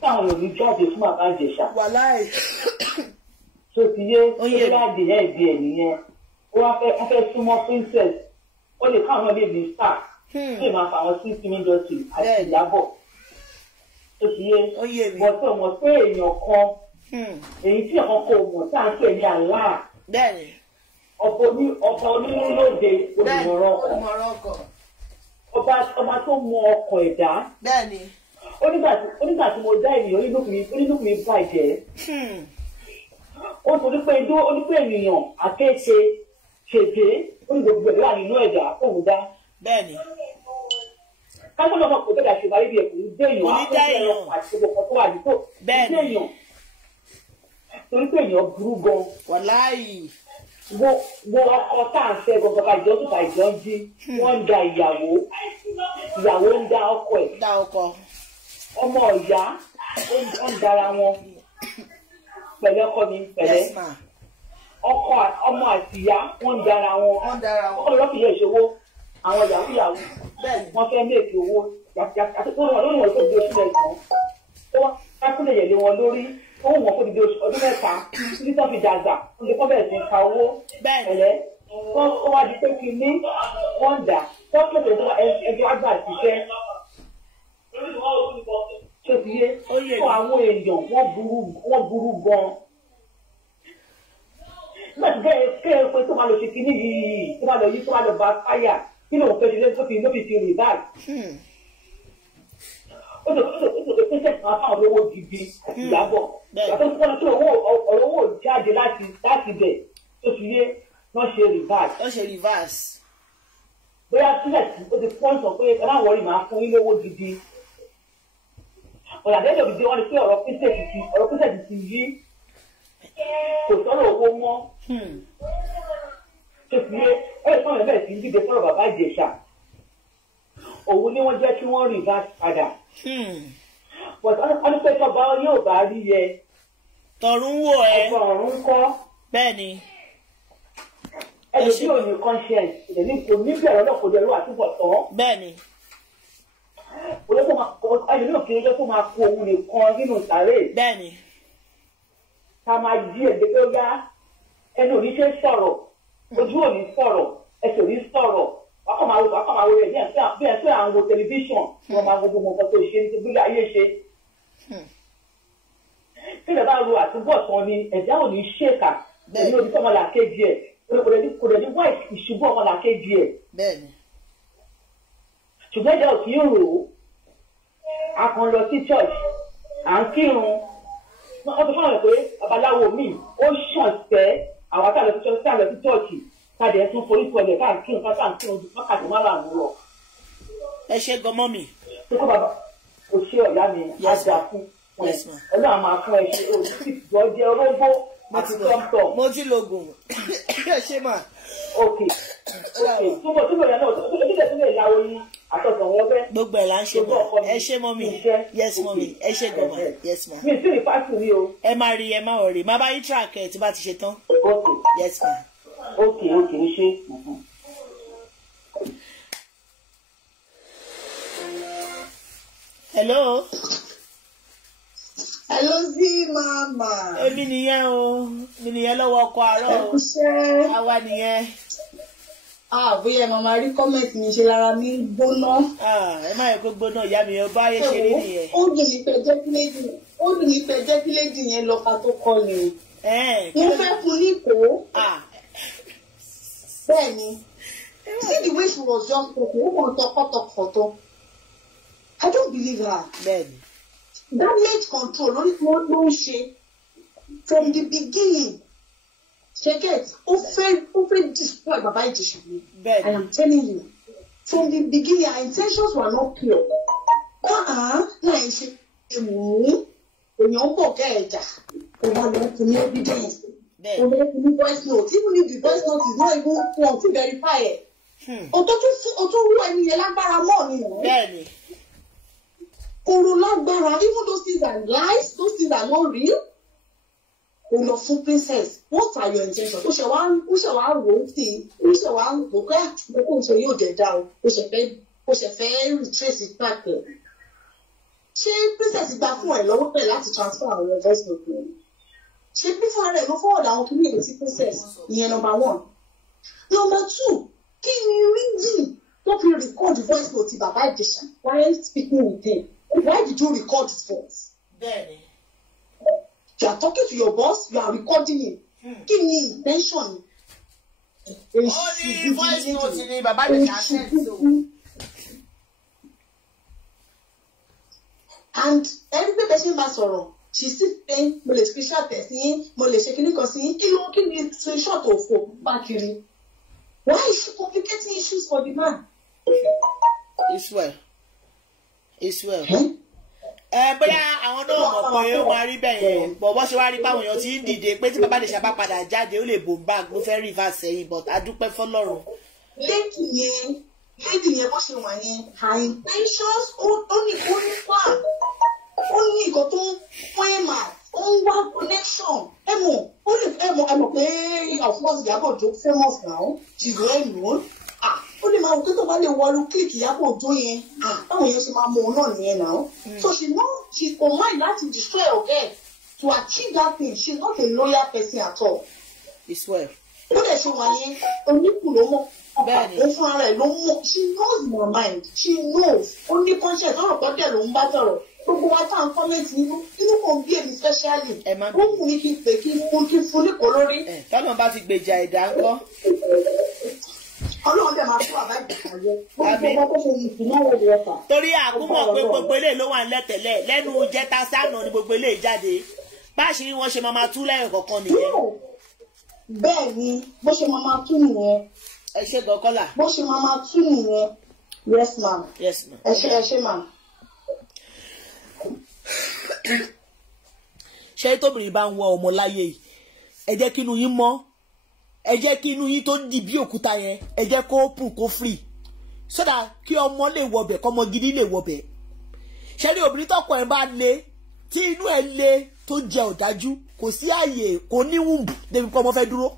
Táwọn èèyàn ní jáde fún bàbá Ìjẹ̀ṣà. Wàláì. Tó ti yé orílẹ̀-èdè ẹ̀dì ẹ̀ nìyẹn. Wọ́n fẹ́ súnmọ́ princess. Ó lè káwọn náà lè ní star. Lè máa fà wọn sí film industry àti Ìyábọ̀. Tó ti yé. Bọ̀ tó mọ̀ pé èèyàn kan. Èyí tí ọ̀kan kò mọ̀ tá à ń pè ní àlá. Bẹ́ẹ̀ni. Ọba onírúurúlóde olùmọ̀ràn ọkọ̀. Ọba tó mọ ọkọ̀ ẹ̀dá. Bẹ́ẹ̀ni. Onígbà tí mo dá ènìyàn onínú mi bàjẹ́. Ó torí pé ènìyàn àkéṣe ṣèké onígbògbò ẹ̀ wà nínú ẹ̀dá òun dá. Bẹ́ẹ̀ni. Káwọn ọmọ kò bẹ́ẹ̀ ṣe parí bí ẹ̀kú dé èèyàn àkókò àti gbogbo ọkọ̀ tó wà nítò. Bẹ́ẹ̀ni. Èèyàn torí pé èèyàn burú gan. Wàláì. Wo ọkọ tá à ń fẹ́ gbogbo ká ìjọ tuntun àìjọ ń jí wọ́n ń da ìyàwó ń da ọkọ ẹ̀. Da ọkọ. Ọmọ ìyá ó ń dara wọn pẹ̀lẹ́ ọkọ mi pẹ̀lẹ́. Ọmọ àti ìyá wọ́n ń dara wọn. Ọkọ mi lọ́kì yẹ ìṣòwò àwọn yahoo wọ́n fẹ́ méèkì owó àti tó wọn lórí wọn tó di oṣù mẹ́sàn-án tó wọ́n kákúlẹ̀ yẹ̀lé wọn lórí ó wọ́n kó di ọdún mẹ́ta títí tó fi dàgbà ó lè kọ́ bẹ̀rẹ̀ sí ka owó pẹ̀lẹ́ wọ́n wá di pé kí ní wọ́n dà wọ́n pèsè ẹjọ́ àgbà ṣiṣẹ́ tó ti yé fún àwọn èèyàn wọ́n burú gan. Nígbà tí kẹ́ẹ̀ pé tó máa lọ ṣe kíní yìí tó máa lọ yí tó máa lọ bá fáyà kí lóun fẹ́ ṣe lé tó fi rí báyìí. Ó lè pèsè kan fáwọn olówó gidi Ìyábọ̀. Yàtọ̀ sí wọn tí ọ̀rọ̀ owó jáde láti bẹ̀ tó fi yé wọ́n ṣe reverse. Wọ́n ṣe reverse. Bóyá sílẹ̀ tí ó ti pọ́ǹsọ̀ pé ẹ má wọrí màá fún ilé owó gidi. Ọ̀làdẹ́jọ́ gidi wọ́n ní pé ọ̀rọ̀ pínsẹ̀sì ti yí kò sọ̀rọ̀ owó mọ́. Tó fi yé ẹ̀rọ fún ẹ̀bẹ̀ tí ń dìde sọ̀rọ̀ bàbá Ìjẹ̀ṣà. Òun ni wọ́n jẹ́ kí wọ́n reverse padà. But wọ́n pẹ́ tọ́ba yóò bá rí yẹ. Tọ̀run wò ẹ́. Ọ̀pọ̀ ọ̀run kọ́. Bẹ́ẹ̀ni. Ẹni tí ò ní conscience kò ní bẹ̀rẹ̀ náà kò lè rú àtúbọ̀ tán. Bẹ́ẹ̀ni. Ẹni náà kì í jẹ́ kó máa kó òun nìkan nínú sàárè. Bẹ́ẹ̀ni. Ká máa jí èdè tó yá ẹni ò ní ṣe sọ̀rọ̀ ojú ò ní sọ̀rọ̀ ẹsẹ̀ ò ní sọ̀rọ̀ wákàn máa wo rẹ̀ bí ẹ̀ pé à ń wo tẹlifíṣàn wọ́n máa wo gbogbo nǹkan tó ṣe ní bí ayé ṣe. Tí ìjọba bá ro àtúbọ̀tán ni ẹ̀dá ò ní ṣèkà ẹ̀ní ojú ọmọlàkejì ẹ̀ kò dẹ̀ ní wá ìṣubú ọmọlàkejì ẹ̀. Bẹ́ẹ̀ni. Ṣùgbọ́n ẹ̀dá ò kì í rò ó a kàn lọ sí church à ń kírun wọ́n ti fọ́nrán pé babaláwo mi ó ṣàn tẹ́ àwọn àtàlọ́ sí church káàdì ẹ̀ tún forí sọlẹ̀ káàkiri káàkiri wákàtí márùn-ún lọ. Ẹ ṣe gan mọ́ mi. Tó kọ́ bàbá kò ṣe ọ̀yá mi ajá fún Ọlọ́run máa fún ẹ ṣe òṣìṣẹ́ jẹ́ orógbó àti tọ́mtọ́m. Mo ti lògùn. Ẹ ṣe mà. Okay. Túbọ̀ yẹn náà ojúlẹ̀ tó lè láwo yín àtọ̀tọ̀ wọn bẹ́ẹ̀. Gbogbo ẹ̀ là ń ṣe mọ̀. Ẹ ṣe mọ́mì. Yes mọ́mì. Ẹ ṣe gọ̀mà. Yes ma. Mi ì tí ì fásitì rí o. Ẹ máa rí ẹ máa wọ̀ rí. Má bá yín track ẹ̀ tí bá ti ṣe tán. Okay. Yes ma. Okay, ṣe. Hello. Hello sí mama. Èmi nìyẹn o. Mi nìyẹn lọ́wọ́ ọkọ àárọ̀ o. Ẹ kú iṣẹ́. Àwa nìyẹn. Bóyá màmá rí kọ́mẹ̀tì mi ṣe lára mi gbóná. Ẹ má yẹ kó gbóná ìyá mi ọba ayé ṣe rí nìyẹn. Ó dùn mí pé jẹ́ kí lédi yẹn lọ ká tó kọ́ ni. Mo fẹ́ fún ní kó. Bẹ́ẹ̀ni. See the way she was just talking. Ó kàn tọkọtọkọtọ. I don't believe her. Bẹ́ẹ̀ni. Damage control ló ń ṣe from the beginning. She gets ó fẹ́ destroy Baba Ijesha. I am telling you, from the beginning, our intentions were not pure. Náà ṣe èmù èèyàn bọ̀ kẹ́ẹ̀jà kò bá lọ fún ní evidence. Kò lọ fún ní voice note, even if the voice note is not even one to verify it. O tó rú ẹni yẹn lágbára mọ́ ni. Bẹ́ẹ̀ni. Kòrò lágbára, even those things are lies, those things are not real. O lọ fún princess, what are your intentions? Ó ṣe wá rò ó sí, ó ṣe wá rò pé àtúntò ṣe yóò dẹ̀ dá o, ó ṣe fẹ́ retrace it back ẹ̀. Ṣé princess gba fún ẹ lọ́wọ́ pẹ̀ láti transfer àwọn voice note rẹ̀? Ṣé bí fún ara ẹ̀ ló forward àwọn kìíní ìlú sí princess? Ìyẹn number one. Number two, kí ni reason tó fi record the voice note ti Baba Ijesha while speaking with him? Why did you record his voice? Bẹ́ẹ̀ni. You are talking to your boss, you are recording him. Kí ni intention? Ó ní voice note ni Baba Ijesha send so. And every person bá sọ̀rọ̀, she still saying mo lè screenshot ẹ̀ sí yín, mo lè ṣe kíní kan sí yín, kí ni screenshot òfò bá kiri? Why is she complicating issues for the man? It's well. Bóyá àwọn náà mọ̀ pé ó máa rí bẹ́ẹ̀ yẹn bọ̀ bọ́ ṣe wá rí báwọn èèyàn ti ń dìde pé tí Baba Ijesha bá padà jáde ó lè boom back ló fẹ́ reverse sẹ́yìn but a dúpẹ́ fọlọ́run. Lady yẹn bó ṣe wà yẹn her intentions ó ní plan ó ní nǹkan tó ń fún ẹ̀mà ó ń wá connection ẹ mọ̀ pé of course Ìyábọ̀ Òjó famous now she's well known. Ó lè máa wò pé tó bá lè wọlú kílìkì Ìyábọ̀ Òjó yẹn báwo yẹn ṣe máa mọ òun náà nìyẹn náà. So she's online láti destroy her girl to achieve that thing. She's not a loyal person at all. It's well. Ó lè ṣe wà yẹn oníkù ló mọ̀ ó fún ara ẹ̀ ló mọ̀ she knows my mind she knows ó ní conscience ọ̀rọ̀ kan dẹ̀ ló ń bá sọ̀rọ̀ gbogbo wa tá à ń kọ́mẹ́ntì inú kan bí èmi specially ó mú mi kí n pè kí n fún ní kò lórí. Tọ́nà bá ti gbèjà ẹ̀dá ńkọ́. Ọlọ́run dẹ̀ máa fún Baba Ijesha yẹ. Gbogbo ọkọ̀ ṣe ìfìnáwó rẹ̀ fà. Torí àkúmọ̀ pé gbogbo eléyìí ló wà lẹ́tẹ̀lẹ̀ lẹ́nu jẹta sáànà ni gbogbo eléyìí jáde báṣì ni wọ́n ṣe máa tú lẹ́yìn kọ̀ọ̀kan nìyẹn. Bẹ́ẹ̀ ni bó ṣe máa tú nìyẹn. Ẹ ṣe gọkọlà. Bó ṣe máa tú nìyẹn. Yes ma. Yes ma. Ẹ ṣe ma. Ṣé tóbìnrin bá ń wọ ọmọ láyé yìí ẹ jẹ́ kí inú yín mọ́ ẹ jẹ́ kí inú yín tó di bí òkúta yẹn ẹ jẹ́ kó open kó free so that kí ọmọ lè wọbẹ̀ kọ́mọ gidi lè wọbẹ̀. Ṣé ní obìnrin tọkọ ẹ bá le tí inú ẹ le tó jẹ ọ̀dájú kò sí àyè kò ní wùmbù débi kọ́ ọmọ fẹ́ dúró.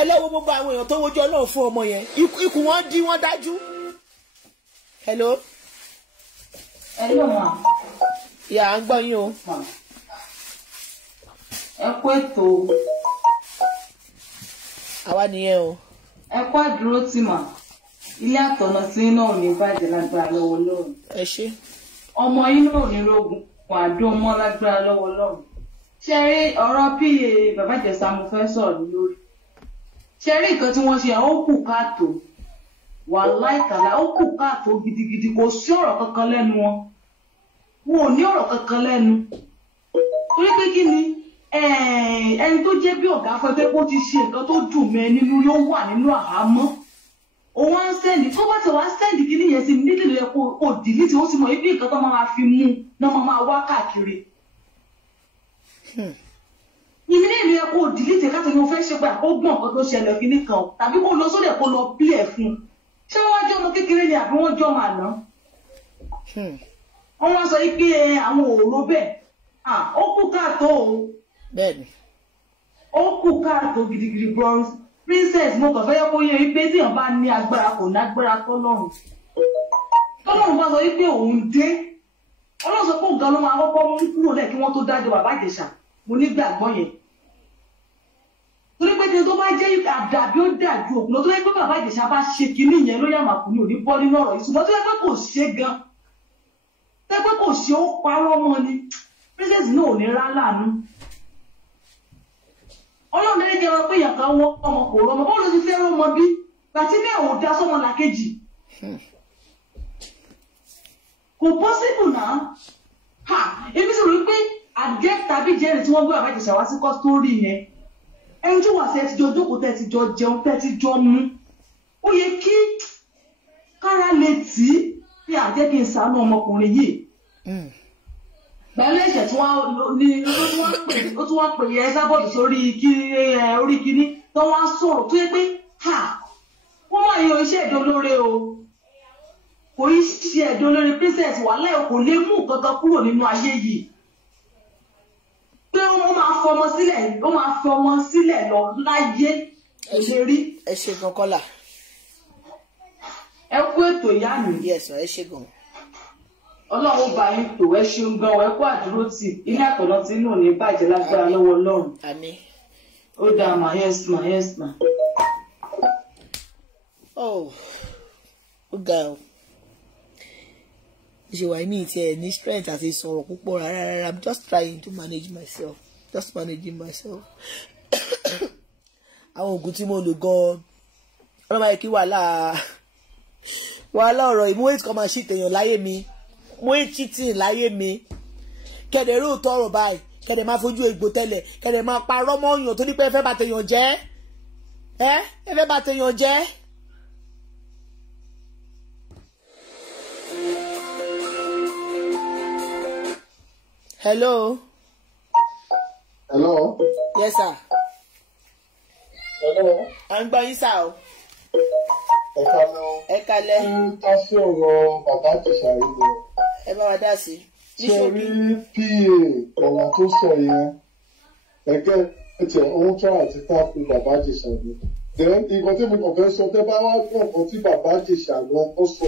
Ẹlẹ́wọ̀n gbogbo àwọn èèyàn tó wojú Ọlọ́run fún ọmọ yẹn ikú wọn dí wọn dájú. Hello. Hello ma. Ìyá à ń gbọ́ yín o. Ẹ kú ètò. Àwa nìyẹn o. Ẹ kú àdúró tì mà. Ilé àtọ̀nà tí náà ò ní bàjẹ́ lágbára lọ́wọ́ Ọlọ́run. Ẹ ṣé. Ọmọ yín náà ò ní rogun wà á dún ọmọ lágbára lọ́wọ́ Ọlọ́run. Ṣé rí ọ̀rọ̀ PA Baba Ijesha mo fẹ́ sọ̀rọ̀ lórí. Ṣé rí nǹkan tí wọ́n ṣe ó kù káàtó. Wàláhì tàlá ó kù káàtó gidigidi kò sí ọ̀rọ̀ kankan lẹ́nu wọn. Wọn ò ní ọ̀rọ̀ kankan lẹ́nu. Torí pé kí ni ẹni tó jẹ́ bí ọ̀gá fẹ́ pé kó ti ṣe nǹkan tó dùn mẹ́ nínú yóò wà nínú àhámọ́. òun á sẹ́ndì tó bá ti wá sẹ́ndì kí nìyẹn sí nílò yẹ kó dìlítì ó sì mọ̀ ibi nǹkan tó máa fi mú náà máa wá káàkiri. ìmí nílò yẹ kó dìlítì káàtó ni mo fẹ́ ṣe pé àkógbọ̀n nǹkan tó ṣẹlẹ̀ kí nìkan tàbí kó lọ sódẹ̀ kó lọ bí ẹ̀ fún un ṣé wọ́n jọ́ ọmọ kékeré ni àbí wọ́n jọ́ màá ná. wọ́n wá sọ pé àwọn òòró bẹ́ẹ̀ ó kú káàtó o ó kú káàtó gidigidi bronze princess mo kàn fẹ́ yẹ kó yẹ wípé tí èèyàn bá ní agbára kò nágbára tọ́lọ́run bá sọ wípé òun dé ọlọ́run sọ pé òun gan ló máa kọ́kọ́ mú kúrò lẹ̀ kí wọ́n tó dájọ́ bàbá Ìjẹ̀ṣà mo nígbàgbọ́ yẹn torí pé tí tó bá jẹ́ àdàbí ó dàjú òkú lọ tó yẹ pé bàbá Ìjẹ̀ṣà bá ṣe kinní yẹn ló yàmà kù ní òní bọ́ nínú ọ̀rọ̀ yìí ṣùgbọ́n tó yẹ pé kò ṣe gan tó yẹ pé kò ṣe ó parọ́ mọ́ ni princess náà ò ní rá láàánú ọlọ́run lè jẹ́ wọn pé èèyàn kan wọ́n ọmọ kò rọmọ bọ́ọ̀ ló ti fẹ́ rọmọ bí bàtí bí àwọn òdá sọmọ làkejì kò pọ́sibù náà ebi sì rí pé àgẹ́ tàbí jẹ́rìí tí wọ́n gbé bàbá Ìjẹ̀ṣà wá sí kọ́sítórì yẹn ẹni tó wà sí ẹ ti jọ jókòó tẹ́ ti jọ jẹun tẹ́ ti jọ mú ó yẹ kí kára lè tì í bí àjẹ́ kí n ṣàánú ọmọkùnrin yìí pẹ̀lú ẹ̀ṣẹ̀ tí wọ́n ní ó tún wá pè é sábọ̀dù sórí orí kíní tó wá sọ̀rọ̀ tó yẹ pé wọ́n máa yan iṣẹ́ ìdólóore o kò í ṣe ìdólóore princess wàhálà ẹ̀ kò lè mú kankan kúrò nínú ayé yìí pé ó máa fọmọ sílẹ̀ lọ láyé ìlérí. ẹ ṣe gan kọ́là. ẹ kú ètò ìyá mi. yes ẹ ṣe gan. Ọlọ́run bá yín tò ẹ ṣeun gan ẹ kú àdúró tì ilé àtọ̀nà tí inú ní bàjẹ́ lágbára lọ́wọ́ Ọlọ́run. àmín. ó dáa mà yes ma. ó ga ọ ṣe wà ní ìtì ẹ ní strength àti sọ̀rọ̀ púpọ̀ rárá I'm just trying to managing myself. àwọn oògùn tí mo lò gan ọlọ́mọ yẹ kí wàhálà ọ̀rọ̀ ìmú ètò kan máa ṣì tèèyàn láyé mi mo ń cheating láyé mi kẹ̀dẹ̀ rí òótọ́ ọ̀rọ̀ báyìí kẹ̀dẹ̀ máa fojú egbò tẹ́lẹ̀ kẹ̀dẹ̀ máa parọ́ mọ́ ọ̀yàn tó ní pé ẹ fẹ́ bà tèèyàn jẹ́ ẹ fẹ́ bà tèèyàn jẹ́. Hello. Yes sir. Hello. À ń gbọ́ yín sá o. Ẹ kalẹ́. Ká sí ọ̀rọ̀ bàbá Ìjẹ̀ṣà yìí lọ. Ẹ bá wa dá sí. Ṣé rí PA ọ̀rọ̀ tó sọ yẹn? Ẹ̀gẹ́ ẹ̀tẹ̀ òun tó àti táàpù bàbá Ìjẹ̀ṣà ni. Then nǹkan tí mo kàn fẹ́ sọ tẹ́ bá wá gbọ́ nǹkan tí bàbá Ìjẹ̀ṣà gan ó sọ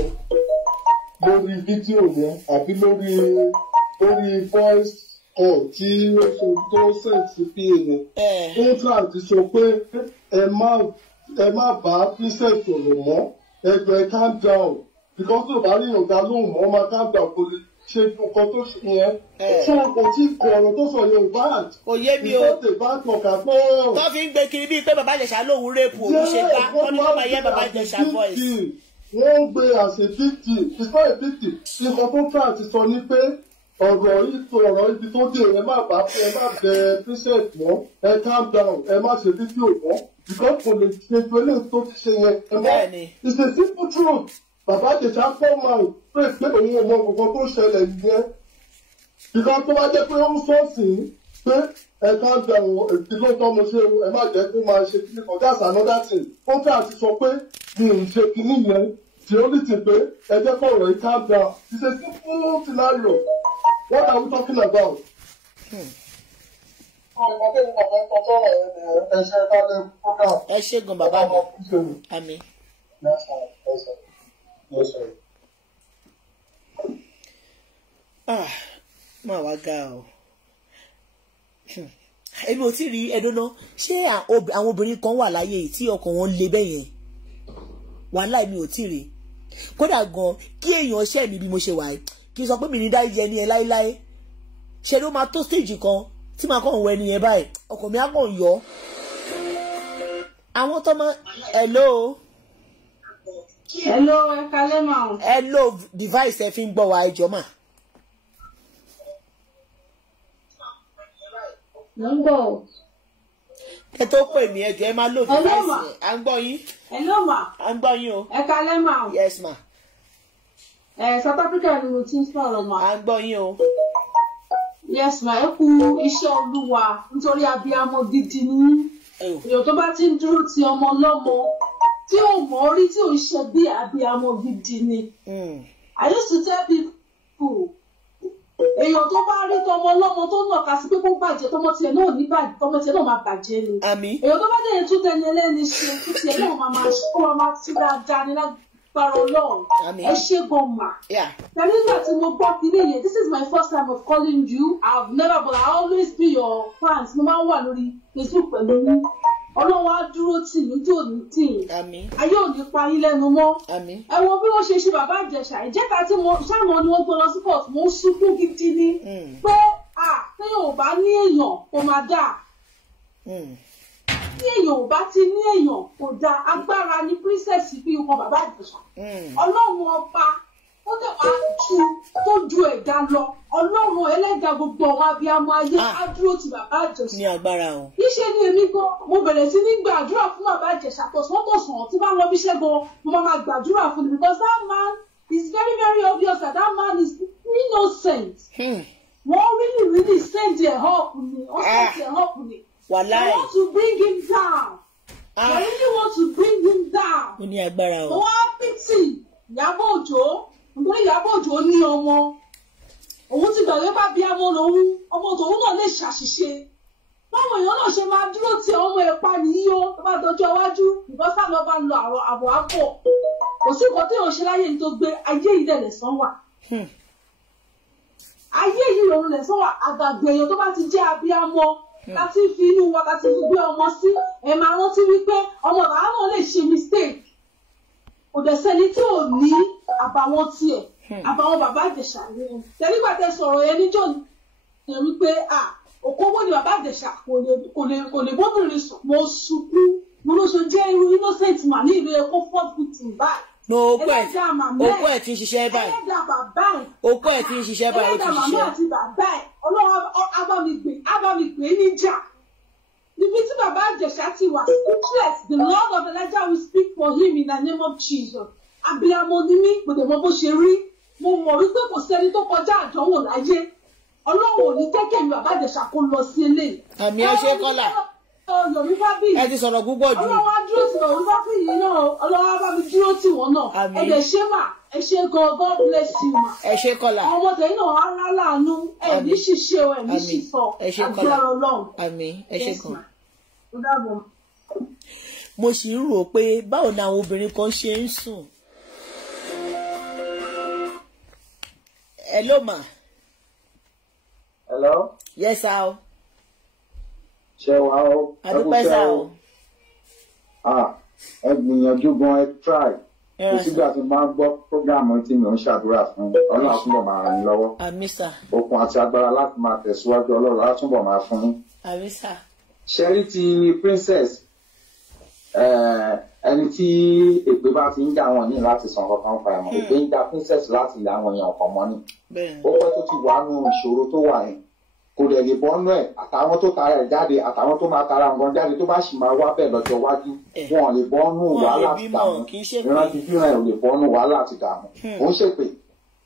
lórí fídíò yẹn àbí lórí voice call tí ó tó sẹ́ǹtì PA yẹn. Òun tó àti sọ pé ẹ má bá princess sọ̀rọ̀ mọ́ ẹgbẹ́ calm down because tó bá rí ọ̀gá lóhùn mọ́ máa calm down kò lè ṣe nǹkan tó ṣe yẹn. ṣé wọn kò tí kọ ọ̀rọ̀ tó sọ yẹn bad. kò yé mi o tó fi ń gbé kiri bíi pé bàbá Ìjẹ̀ṣà lóhùn rẹ́pù òun ṣe gbá wọn ni wọn máa yẹ bàbá Ìjẹ̀ṣà voice. wọ́n ń gbé as a victim it's not a victim nǹkan tó fà ti sọ ni pé ọ̀rọ̀ ibi tó dé ẹ má bẹ princess mọ́ ẹ calm down ẹ má ṣe fídíò mọ́ because kò lè ṣe pẹ̀lú tó ti ṣe yẹn ẹ mọ́ it's a simple truth bàbá Ìjẹ̀ṣà pọ̀ máa pè pé òun ò mọ nǹkan tó ṣẹlẹ̀ yẹn because tó bá jẹ́ pé ó ń sọ́ọ̀sì pé ẹ calm down ìdílé tó mo ṣe ẹ má jẹ́ kó máa ṣe kíní kan that's another thing ó fẹ́ àti sọ pé mi ò ṣe kíní yẹn the only thing pé ẹ jẹ́ kó ọ̀rọ̀ yìí calm down it's a simple scenario. What are we talking about? Ẹ ṣé gan bàbá mi. Àmín. Máa wá ga o. Èmi ò tí rí ẹdún náà. Ṣé àwọn obìnrin kan wà láyé yìí tí ọkàn wọn le bẹ́ẹ̀ yẹn? Wàhálà mi ò tí rí. Kódà gan kí èèyàn ṣẹ́ mi bí mo ṣe wà yìí. Kì í sọ pé mi ní dárí jẹ ní ẹ láéláé ṣe ló máa tó stage kan tí màá kàn wọ ẹni yẹn báyìí ọkàn mi á kàn yọ àwọn tó máa hello ẹ kalẹ́ mà o. hello device ẹ fi ń gbọ́ wa ẹjọ́ mà. mo ń gbọ́ o. ẹ tó pè mí ẹjọ ẹ máa lò device yẹn à ń gbọ́ yín. Hello ma. à ń gbọ́ yín o. ẹ kalẹ́ ma. yes ma. South Africa ni mo ti ń sọ̀rọ̀ ma. à ń gbọ́ yín o. yes ma, ẹ kú iṣẹ́ Olúwa nítorí abiyamọ gidi ni èèyàn tó bá ti ń dúró ti ọmọ ọlọ́mọ tí ò mọ̀ orí tí ò ń ṣe bí abiyamọ gidi ni. I used to tell people èèyàn tó bá rí tọmọ ọlọ́mọ tó nà ká sí pé kó bàjẹ́ tọmọ tiẹ̀ náà ní bàjẹ́ tọmọ tiẹ̀ náà máa bàjẹ́ ni. èèyàn tó bá dé tún tẹni ẹlẹ́ni ṣe tó tiẹ̀ náà máa ti dáadáa ní lágbára Ọlọ́run. ẹ ṣé gan mà. tẹ̀lé nígbà tí mo gbọ́ kílé yẹn, this is my first time of calling you. I've never, but I always be your fans. mo máa ń wà lórí Facebook pẹ̀lú yín. Ọlọ́run á dúró tì ní tí ò ní tì yín. ayé ò ní pa yín lẹ́nu mọ́. ẹ wo bí wọ́n ṣe ṣe bàbá Ìjẹ̀ṣà ìjẹ́ta tí sáwọn ni wọ́n gbé lọ sí court, mo ń sunkún gidi ni pé téèyàn ò bá ní èèyàn kò máa dà. tí èèyàn ò bá ti ní èèyàn kò dà. agbára ni princess bí ọkọ bàbá Ìjẹ̀ṣà. Ọlọ́run ọba ó dẹ̀ wá tó ju ẹ̀dá lọ. Ọlọ́run ẹlẹ́dàá gbogbo ọmọ abiyamọ ayé á dúró ti bàbá Ìjẹ̀ṣà. ní agbára o. níṣẹ́ ni èmi gan mo bẹ̀rẹ̀ sí ní gbàdúrà fún bàbá Ìjẹ̀ṣà tọ̀sán-tọ̀sán tí bá lọ bí iṣẹ́ gan mo máa gbàdúrà fún mi because that man is very very obvious that man is innocent. wọ́n really send their help ni wọ́n send their help ni. wàláì. they want to bring him down. they really want to bring him down. ó ní agbára o. wọ́n á pìtì Ìyábọ̀ Òjó nítorí Ìyábọ̀ Òjó ní ọmọ òun ti gbàgbé bá bí ọmọ lòun ọmọ tòun náà lè ṣàṣìṣe báwọn èèyàn náà ṣe máa dúró ti ọmọ ẹ̀pá nìyí o tó bá dọjọ́ iwájú ìbọ́sà lọ bá lọ àbọ̀ àpọ̀ kò sí nǹkan tí òun ṣe láyé ní tó gbé ayé yìí dẹ̀ lẹ̀san wà ayé yìí lòun lẹ̀san wà àgbàgbé èèyàn tó bá ti jẹ́ abiyamọ láti fi inú wa láti fi gbé ọmọ sí ẹ máa rántí wípé ọmọ bàbá náà lè ṣe mistake kò dẹ̀ sẹ́ni tí ò ní àbàwọ́n tiẹ̀ àbàwọ́n bàbá Ìjẹ̀ṣà ni wọn. tẹ̀lígbà tẹ sọ̀rọ̀ yẹn níjọ́ ni wípé òkòwò ni bàbá Ìjẹ̀ṣà kò lè bóbìnrin sùn mo sunkún mo ló ṣe jẹ́ irú innocent man ní ìlú ẹ̀kọ́ fort victim báyìí. okó ẹ̀ ti ń ṣiṣẹ́ báyìí. okó ẹ̀ ti ń ṣiṣẹ́ báyìí ó ti ṣiṣẹ́. ẹlẹ́dàá màmá àti bàbá ẹ̀ Ọlọ́run abámigbé níjà. níbi tí bàbá Ìjẹ̀ṣà ti wà speechless, the Lord of Elijah will speak for him in the name of Jesus. abiyamọ ni mí kò dẹ̀ mọ bó ṣe rí mo mọ̀ wípé kò sẹ́ni tó kọjá àdánwò láyé Ọlọ́run ò ní tẹ́kẹ̀ mi bàbá Ìjẹ̀ṣà kó lọ sí eléyìí. àmì ẹṣẹ kọlà ẹ ti sọ̀rọ̀ púpọ̀ jù. Ọlọ́run á dúró tì wọ́n bá fi yìí náà Ọlọ́run á bá mi dúró tì wọ́n náà ẹ dẹ̀ ṣé mà ẹ ṣé gan God bless you ma. ẹ ṣé kọlà. ọmọ tẹ̀yìn náà á rá láàánú ẹ ní ṣiṣẹ́ o ẹ ní ṣìṣọ agbára Ọlọ́run. àmì ẹ ṣé gan. mo sì ń rò pé báwo ni àwọn obìnrin kan ṣe ń sùn. hello ma. hello. yes sir. ṣé wàá o. àdúpẹ́ sá o. ẹ gbìyànjú gan ẹ try. kò sígbà tí máa gbọ́ prógráàmù tí mi ò ń ṣàdúrà fún Ọlọ́run á túbọ̀ máa ràn yín lọ́wọ́. àmín sà. okun àti agbára láti máa tẹ̀síwájú Ọlọ́run á túbọ̀ máa fún yín. àmín sà. ṣẹ́rí ti princess ẹni tí èpè bá ti ń dá wọn ní láti san kankan fa ẹ̀mọ́ èpè ń dá princess láti ìlà àwọn èèyàn kan mọ́ ni. ó pẹ́ tó ti wà nù ìṣòro tó wà yẹn kò dẹ̀ lè bọ́ nú ẹ̀ àtàwọn tó tara ẹ̀ jáde àtàwọn tó máa tara nǹkan jáde tó bá sì máa wá bẹ́ẹ̀ lọ́jọ́ iwájú wọn ò lè bọ́ nù wàhálà àti dààmú ìrántí bíran ẹ̀ ò lè bọ́ nù wàhálà àti dààmú. ó ń ṣèpè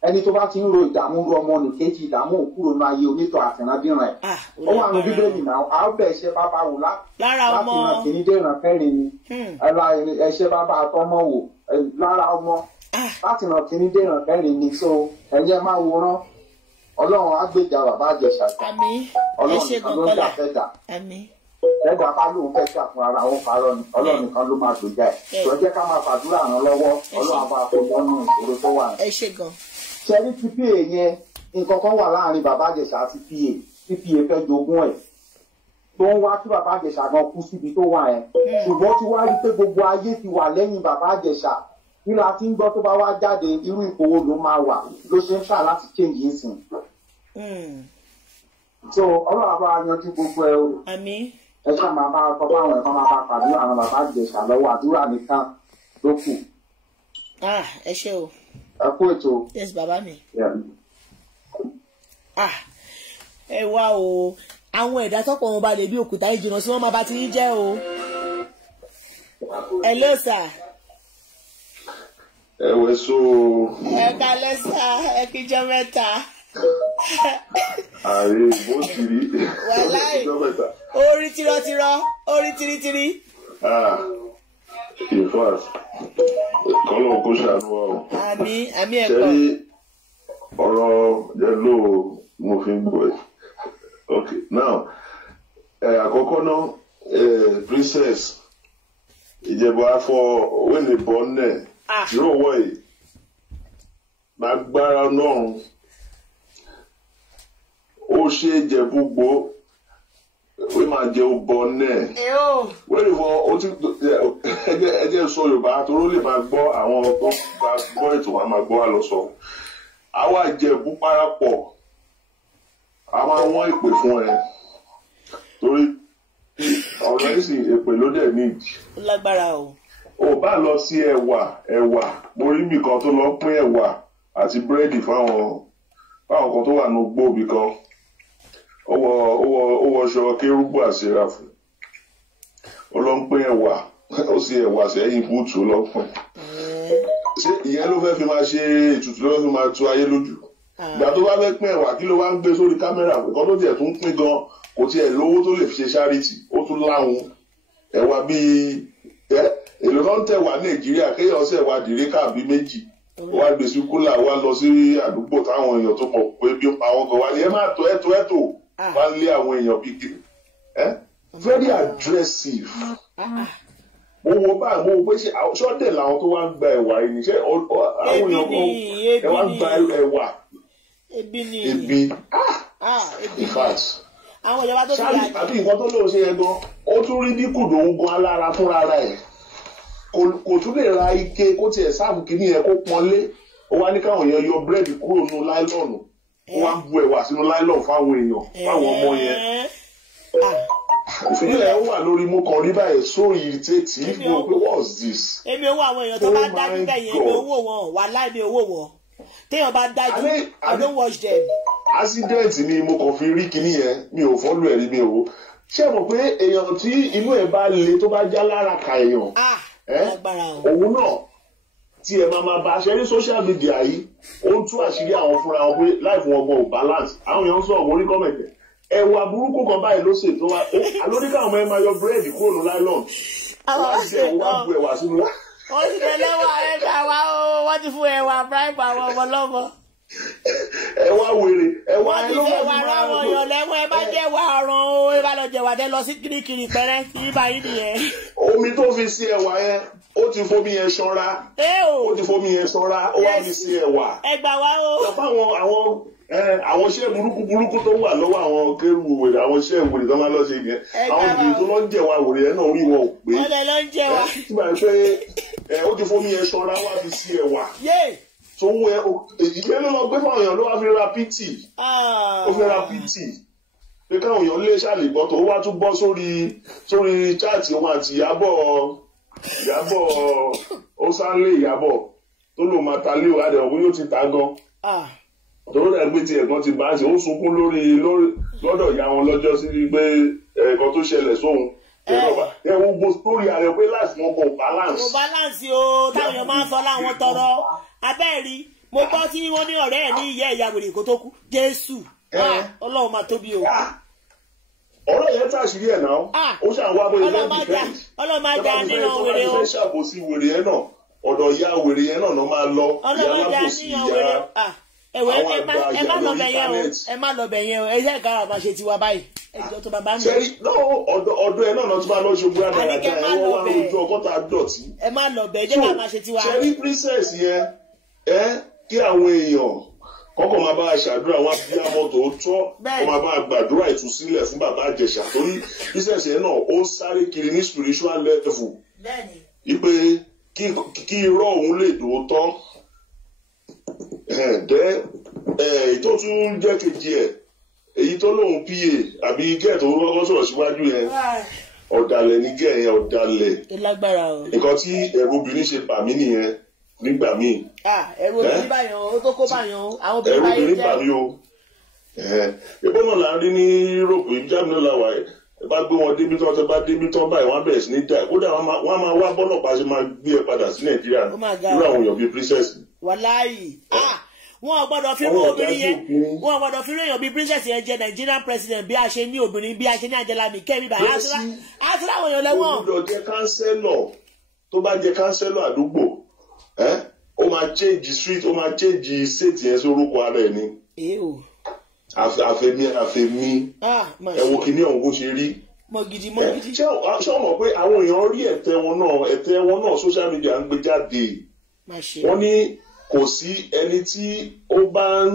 ẹni tó bá ti ń ro ìdààmú ru ọmọ nìkejì ìdààmú òkúrò náà ayé onítọ̀ àtìrandíran ẹ̀. ó wà ní bíbélì náà a ó bẹ̀ ẹ̀ṣẹ̀ bàbá wò láti ràn kìíní dé ràn kẹrin ni ẹ̀ṣẹ̀ bàbá àtọmọ wò lára ọmọ láti ràn kìíní dé ràn kẹrin ni so ẹ̀yẹ máa wòran Ọlọ́run á gbèjà bàbá Ìjẹ̀ṣà. Ọlọ́run nìkan ló ń jà fẹ́ dà. ẹgbà bá lóun fẹ́ jà fún ara òun parọ́ ni Ọlọ́run nìkan ló máa gbèjà ẹ̀. tó jẹ́ ká máa fàdúrà ràn lọ́wọ́ Ọlọ́run á bá a kó lọ́nù ìṣòro tó wà. ṣẹ́rí tí pa yẹn nǹkan kan wà láàrin bàbá Ìjẹ̀ṣà àti pa fẹ́ jogún ẹ̀ tó ń wá kí bàbá Ìjẹ̀ṣà gan kú síbi tó wà ẹ̀ ṣùgbọ́n tí wàá rí pé gbogbo ayé ti wà lẹ́yìn bàbá Ìjẹ̀ṣà bí la ti ń gbọ́ tó bá wá jáde irú ipò wo ló máa wà ló ṣe ń ṣà láti change yín sìn. so Ọlọ́run àbá yanjú gbogbo ẹ o. ẹ ṣáà máa bá ọkọ báwọn ẹ̀kọ́ máa bá pàdé àwọn bàbá Ìjẹ̀ṣà lọ́wọ́ àdúrà nìkan ló kù. ẹ ṣé o. ẹ kú ètò. yes bàbá mi. ẹ wá o àwọn ẹ̀dá tọ́pọ̀ wọn balẹ̀ bí òkúta ìjìnà sí wọ́n máa bá ti ń jẹ́ o. hello sir. ẹ̀wẹ̀ so. ẹ kalẹ́ sá ẹ kíjọ mẹ́ta. ààrẹ bó ti rí. wàláì orí tirọ́tirọ́ orí tiritiri. in fact kọ́lọ̀ kó ṣàánú wa o. àmì ẹ̀kọ́. ṣẹ́rí ọ̀rọ̀ yẹlò mo fi ń gbọ́ ẹ̀. okay now àkọ́kọ́ náà princess ìjẹ̀bú afọ wẹ́lẹ̀ bọ́ náà yóò wọ̀ yìí máa gbára náà ó ṣe jẹ̀bú gbó wí máa jẹ ọbọ náà wẹ́lẹ̀ fọ ẹjẹ́ sọ Yorùbá tó ló lè máa gbọ́ àwọn tó bá gbọ́ ètò wa máa gbọ́ àlọ́sọ àwa jẹ̀bú parapọ̀ a máa wọ́n ìpè fún ẹ torí ọ̀rọ̀ yìí sì èpè ló dẹ̀ ní ìdí. ó lágbára o. ò bá lọ sí ẹ̀wà mo rí ibì kan tó lọ pín ẹ̀wà àti búrẹ́dì fáwọn kan tó wà ní gbòòbí kan ó wọṣọ kérúbù àṣírà fún ó lọ ń pín ẹ̀wà ó sì ẹ̀wà sẹ́yìn búùtù lọ pín ṣé ìyẹn ló fẹ́ fi máa ṣe ètùtù ló fẹ́ fi máa tu ayé lójú ìgbà tó bá fẹ́ pín ẹ̀wà kí ló wá ń gbé sórí kámẹ́rà nǹkan tó tiẹ̀ tún pín gan kò tiẹ̀ lówó tó lè fi ṣe ṣáríìtì ó tún láwọn ẹ̀wà bíi èlò náà ń tẹ̀wà Nàìjíríà kéèyàn ṣe ẹ̀wà dìríkà bíi méjì wá gbé sí kúlà wá lọ sí àdúgbò táwọn èèyàn tó mọ̀ pé bí ó pa àwọn kan wá ní ẹ máa tó ẹ̀tò wá lé àwọn èèyàn bíi kiri very aggressive mo wo pé ṣọ́dẹ̀ làwọn tó wá ń gba ẹ̀wà yìí níṣẹ́ àwọn èèyàn kan ẹ wá ń gba ẹ̀wà ebi in fact àwọn ìjọba tó ti yà ní. àbí nǹkan tó lóun ṣe yẹn gan ó tún rí bí kùdò ń gan alára fúnra ẹ̀ kò tún lè ra ike kó tiẹ̀ sáàbù kìíní yẹn kó pọ́nlé ó wá ní káwọn èèyàn yọ búrẹ́dì kúrò nínú láìlọ́ọ̀nù ó wá ń bu ẹ̀wà sínú láìlọ́ọ̀nù fáwọn èèyàn fáwọn ọmọ yẹn ìfìdílẹ̀ ó wà lórí mú kan rí báyìí so irritating mo pé what's this. èmi owó àwọn èèyàn tó bá dájú bẹ́yẹn èmi owó wọn wà láì mi owó wọn téèyàn bá dájú I don't watch them. accident ni mo kàn fi rí kinní yẹn mi ò fọ́lù ẹ̀rí mi ò ṣé mo pé èèyàn tí inú ẹ̀ bá le tó bá já lára ka èèyàn òun náà tí ẹ máa bá aṣẹ ní social media yìí ó ń tú àṣírí àwọn fúnra wọn pé life wọn gan ò balance àwọn èèyàn ń sọ ọmọ orí kọ́mẹ̀tẹ̀ ẹ̀wà burúkú kan báyìí ló ṣètò wa alóníkà àwọn ẹ máa yọ búrẹ́dì kúrò ní láìlọ́ọ̀nù wọ́n á jẹ́ wọ́n á bu ẹ̀wà sínú wa. wọ́n ti tẹ̀lé wa ẹ̀ka wa ó wọ́n ti fún ẹ̀wà bribe àwọn ọmọ lọ́mọ. ẹ̀wà wèrè ẹ̀wà ẹ ló wà ní àwọn èèyàn lẹ́wọ̀n ẹ bá jẹ́ wà ọ̀ràn o ẹ bá lọ jẹ̀wà dé lọ sí kirikiri pẹ́rẹ́ kí báyìí nìyẹn. omi tó fi sí ẹ̀wà yẹn ó ti fomi yẹn ṣanra ó ti fomi yẹn ṣanra ó wá fi sí ẹ̀wà. ẹ gbà wá o. àwọn iṣẹ́ burúkú tó wà lọ́wọ́ àwọn kérù wèrè àwọn iṣẹ́ wèrè tó máa lọ ṣe yẹn àwọn ìdílé tó lọ ń jẹ̀wà wèrè yẹn náà orí wọn ò pé. ọ̀lẹ ló ń jẹ̀wà. tí bá yẹ pé ó ti fomi yẹn ṣanra wá fi sí ẹ̀wà. tó wọ èyí ló lọ gbé fáwọn èèyàn ló wá fi ra pítì ó fi ra pítì pé káwọn èèyàn lè ṣàlègbọ́ tó wá tún bọ́ sórí chaati wọn àti Ìyábọ̀ ó sáré Ìyábọ̀ tó lò máa ta lé òwádìí ọ̀hún yóò ti ta gan tòró rẹ̀ gbé ti ẹ̀gbọ́n ti bá ń ṣe ó sunkún lọ́dọ̀ ìyá wọn lọ́jọ́ sí pé ẹ̀kan tó ṣẹlẹ̀ sóhun ẹ wo gbogbo sórí ààrẹ pé láti wọn kò balance. kò balance o táwọn èèyàn máa ń sọ láwọn tọrọ abẹ́ẹ̀rí mo gbọ́ tí wọ́n ní ọ̀rẹ́ ẹ̀ ní ìyá ìyá wèrè kó tó kú Jésù Ọlọ́run máa tóbi o. ọ̀rọ̀ yẹn tàṣírí ẹ̀ náà ó ṣàwọn abóyè lẹ́yìn defend. Ọlọ́run máa jà nínú wèrè o. ìfẹ́ ṣàbòsí wèrè yẹn náà ọ̀dọ̀ ìyá wèrè yẹn náà máa lọ ìyá alábòsí ìyá ẹwẹ ẹ má lọ bẹ yẹn o ẹ má lọ bẹ yẹn o ẹ yẹ ká máa ṣe tiwa báyìí ẹjọ tó bàbá mi. sẹ́rí náà ọ̀dọ̀ ẹ náà lọ tí wọ́n lọ ṣe gbúra dáadáa ẹ wọ́n wá lójú ọgọ́ta dọ̀tí. ẹ má lọ bẹ ẹ jẹ́ ká máa ṣe tiwa. sẹ́rí princess yẹn kí àwọn èèyàn kọ́kọ́ máa bá a ṣàdúrà wọn bí àmọ́ tó tọ́ wọ́n máa bá a gbàdúrà ìtúsílẹ̀ fún bàbá Ìjẹ̀ṣà torí princess yẹn náà ó sáré kiri ní spiritual level wípé kí irọ́ òun lè dòótọ́ èyí tó tún jẹ́ kejì ẹ̀ èyí tó lóun pa àbí gẹ́ẹ̀ tó wọ́n sọ̀rọ̀ síwájú yẹn ọ̀dàlẹ̀ ní gẹ́ẹ̀ yẹn ọ̀dàlẹ̀ nǹkan tí ẹ̀rù obìnrin ṣe bà mí nìyẹn nígbà míì. ẹ̀rù obìnrin báyọ̀ ó tó kó báyọ̀ àwọn obìnrin báyọ̀ jẹ́ ẹ̀rù obìnrin bà mí o ìbọn náà là ń rí ní Europe Germany làwà ẹ bá gbé wọn débi tán tẹ bá débi tán báyìí wọn á bẹ̀rẹ̀ sí ní dà kódà wọn máa wá bọ́lọ̀pàá ṣe máa gbé ẹ padà sí Nàìjíríà irú àwọn èèyàn bíi princess. wàláyì wọn ò gbọ́dọ̀ fi rú obìnrin yẹn wọn ò gbọ́dọ̀ fi rú èèyàn bíi princess yẹn jẹ Nigerian president bí a ṣe ní obìnrin bí a ṣe ní Angela Merkel mi báyìí àti láwọn èèyàn lẹ́wọ̀n. ó gbọ́dọ̀ jẹ kánsẹ́lọ̀ tó bá jẹ kánsẹ́lọ̀ àdúgbò ó máa change street ó máa change state yẹn sórúkọ ara ẹ̀ ni. àfẹ̀mí ẹ wo kìíní ọ̀hún bó ṣe rí. mọ̀gìdì. ṣé o mọ̀ pé àwọn èèyàn rí ẹ̀tẹ́ wọn náà social media ń gbé jáde wọ́n ní kò sí ẹni tí ó bá ń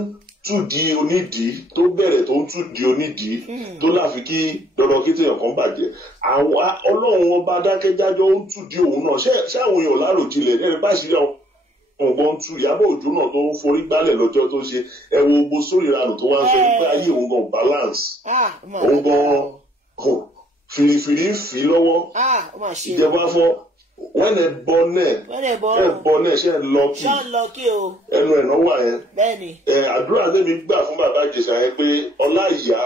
túdi onídìí tó bẹ̀rẹ̀ tó ń túdi onídìí tó láfi kí dandan kí téèyàn kan bàjẹ́ àwọn ọlọ́run ọba dákẹ́jájọ́ ń túdi òun náà ṣé àwọn èèyàn láròjinlẹ̀ lẹ́rìí bá ṣe àwọn ọgbọ́n tú Ìyábọ̀ Òjó náà tó ń forí gbálẹ̀ lọ́jọ́ tó ṣe ẹ wo gbogbo sórí ìranù tó wá ń sọ pé ayé òun gan balance òun gan fìrìfìrì ń fi lọ́wọ́ ìjẹba fọ́ wọ́n ẹ̀ bọ́ náà ṣe ń lọ́kì ẹnu ẹ̀ náà wà yẹn àdúrà tẹ́mi gbà fún bàbá Ìjẹ̀ṣà yẹn pé ọlá ìyá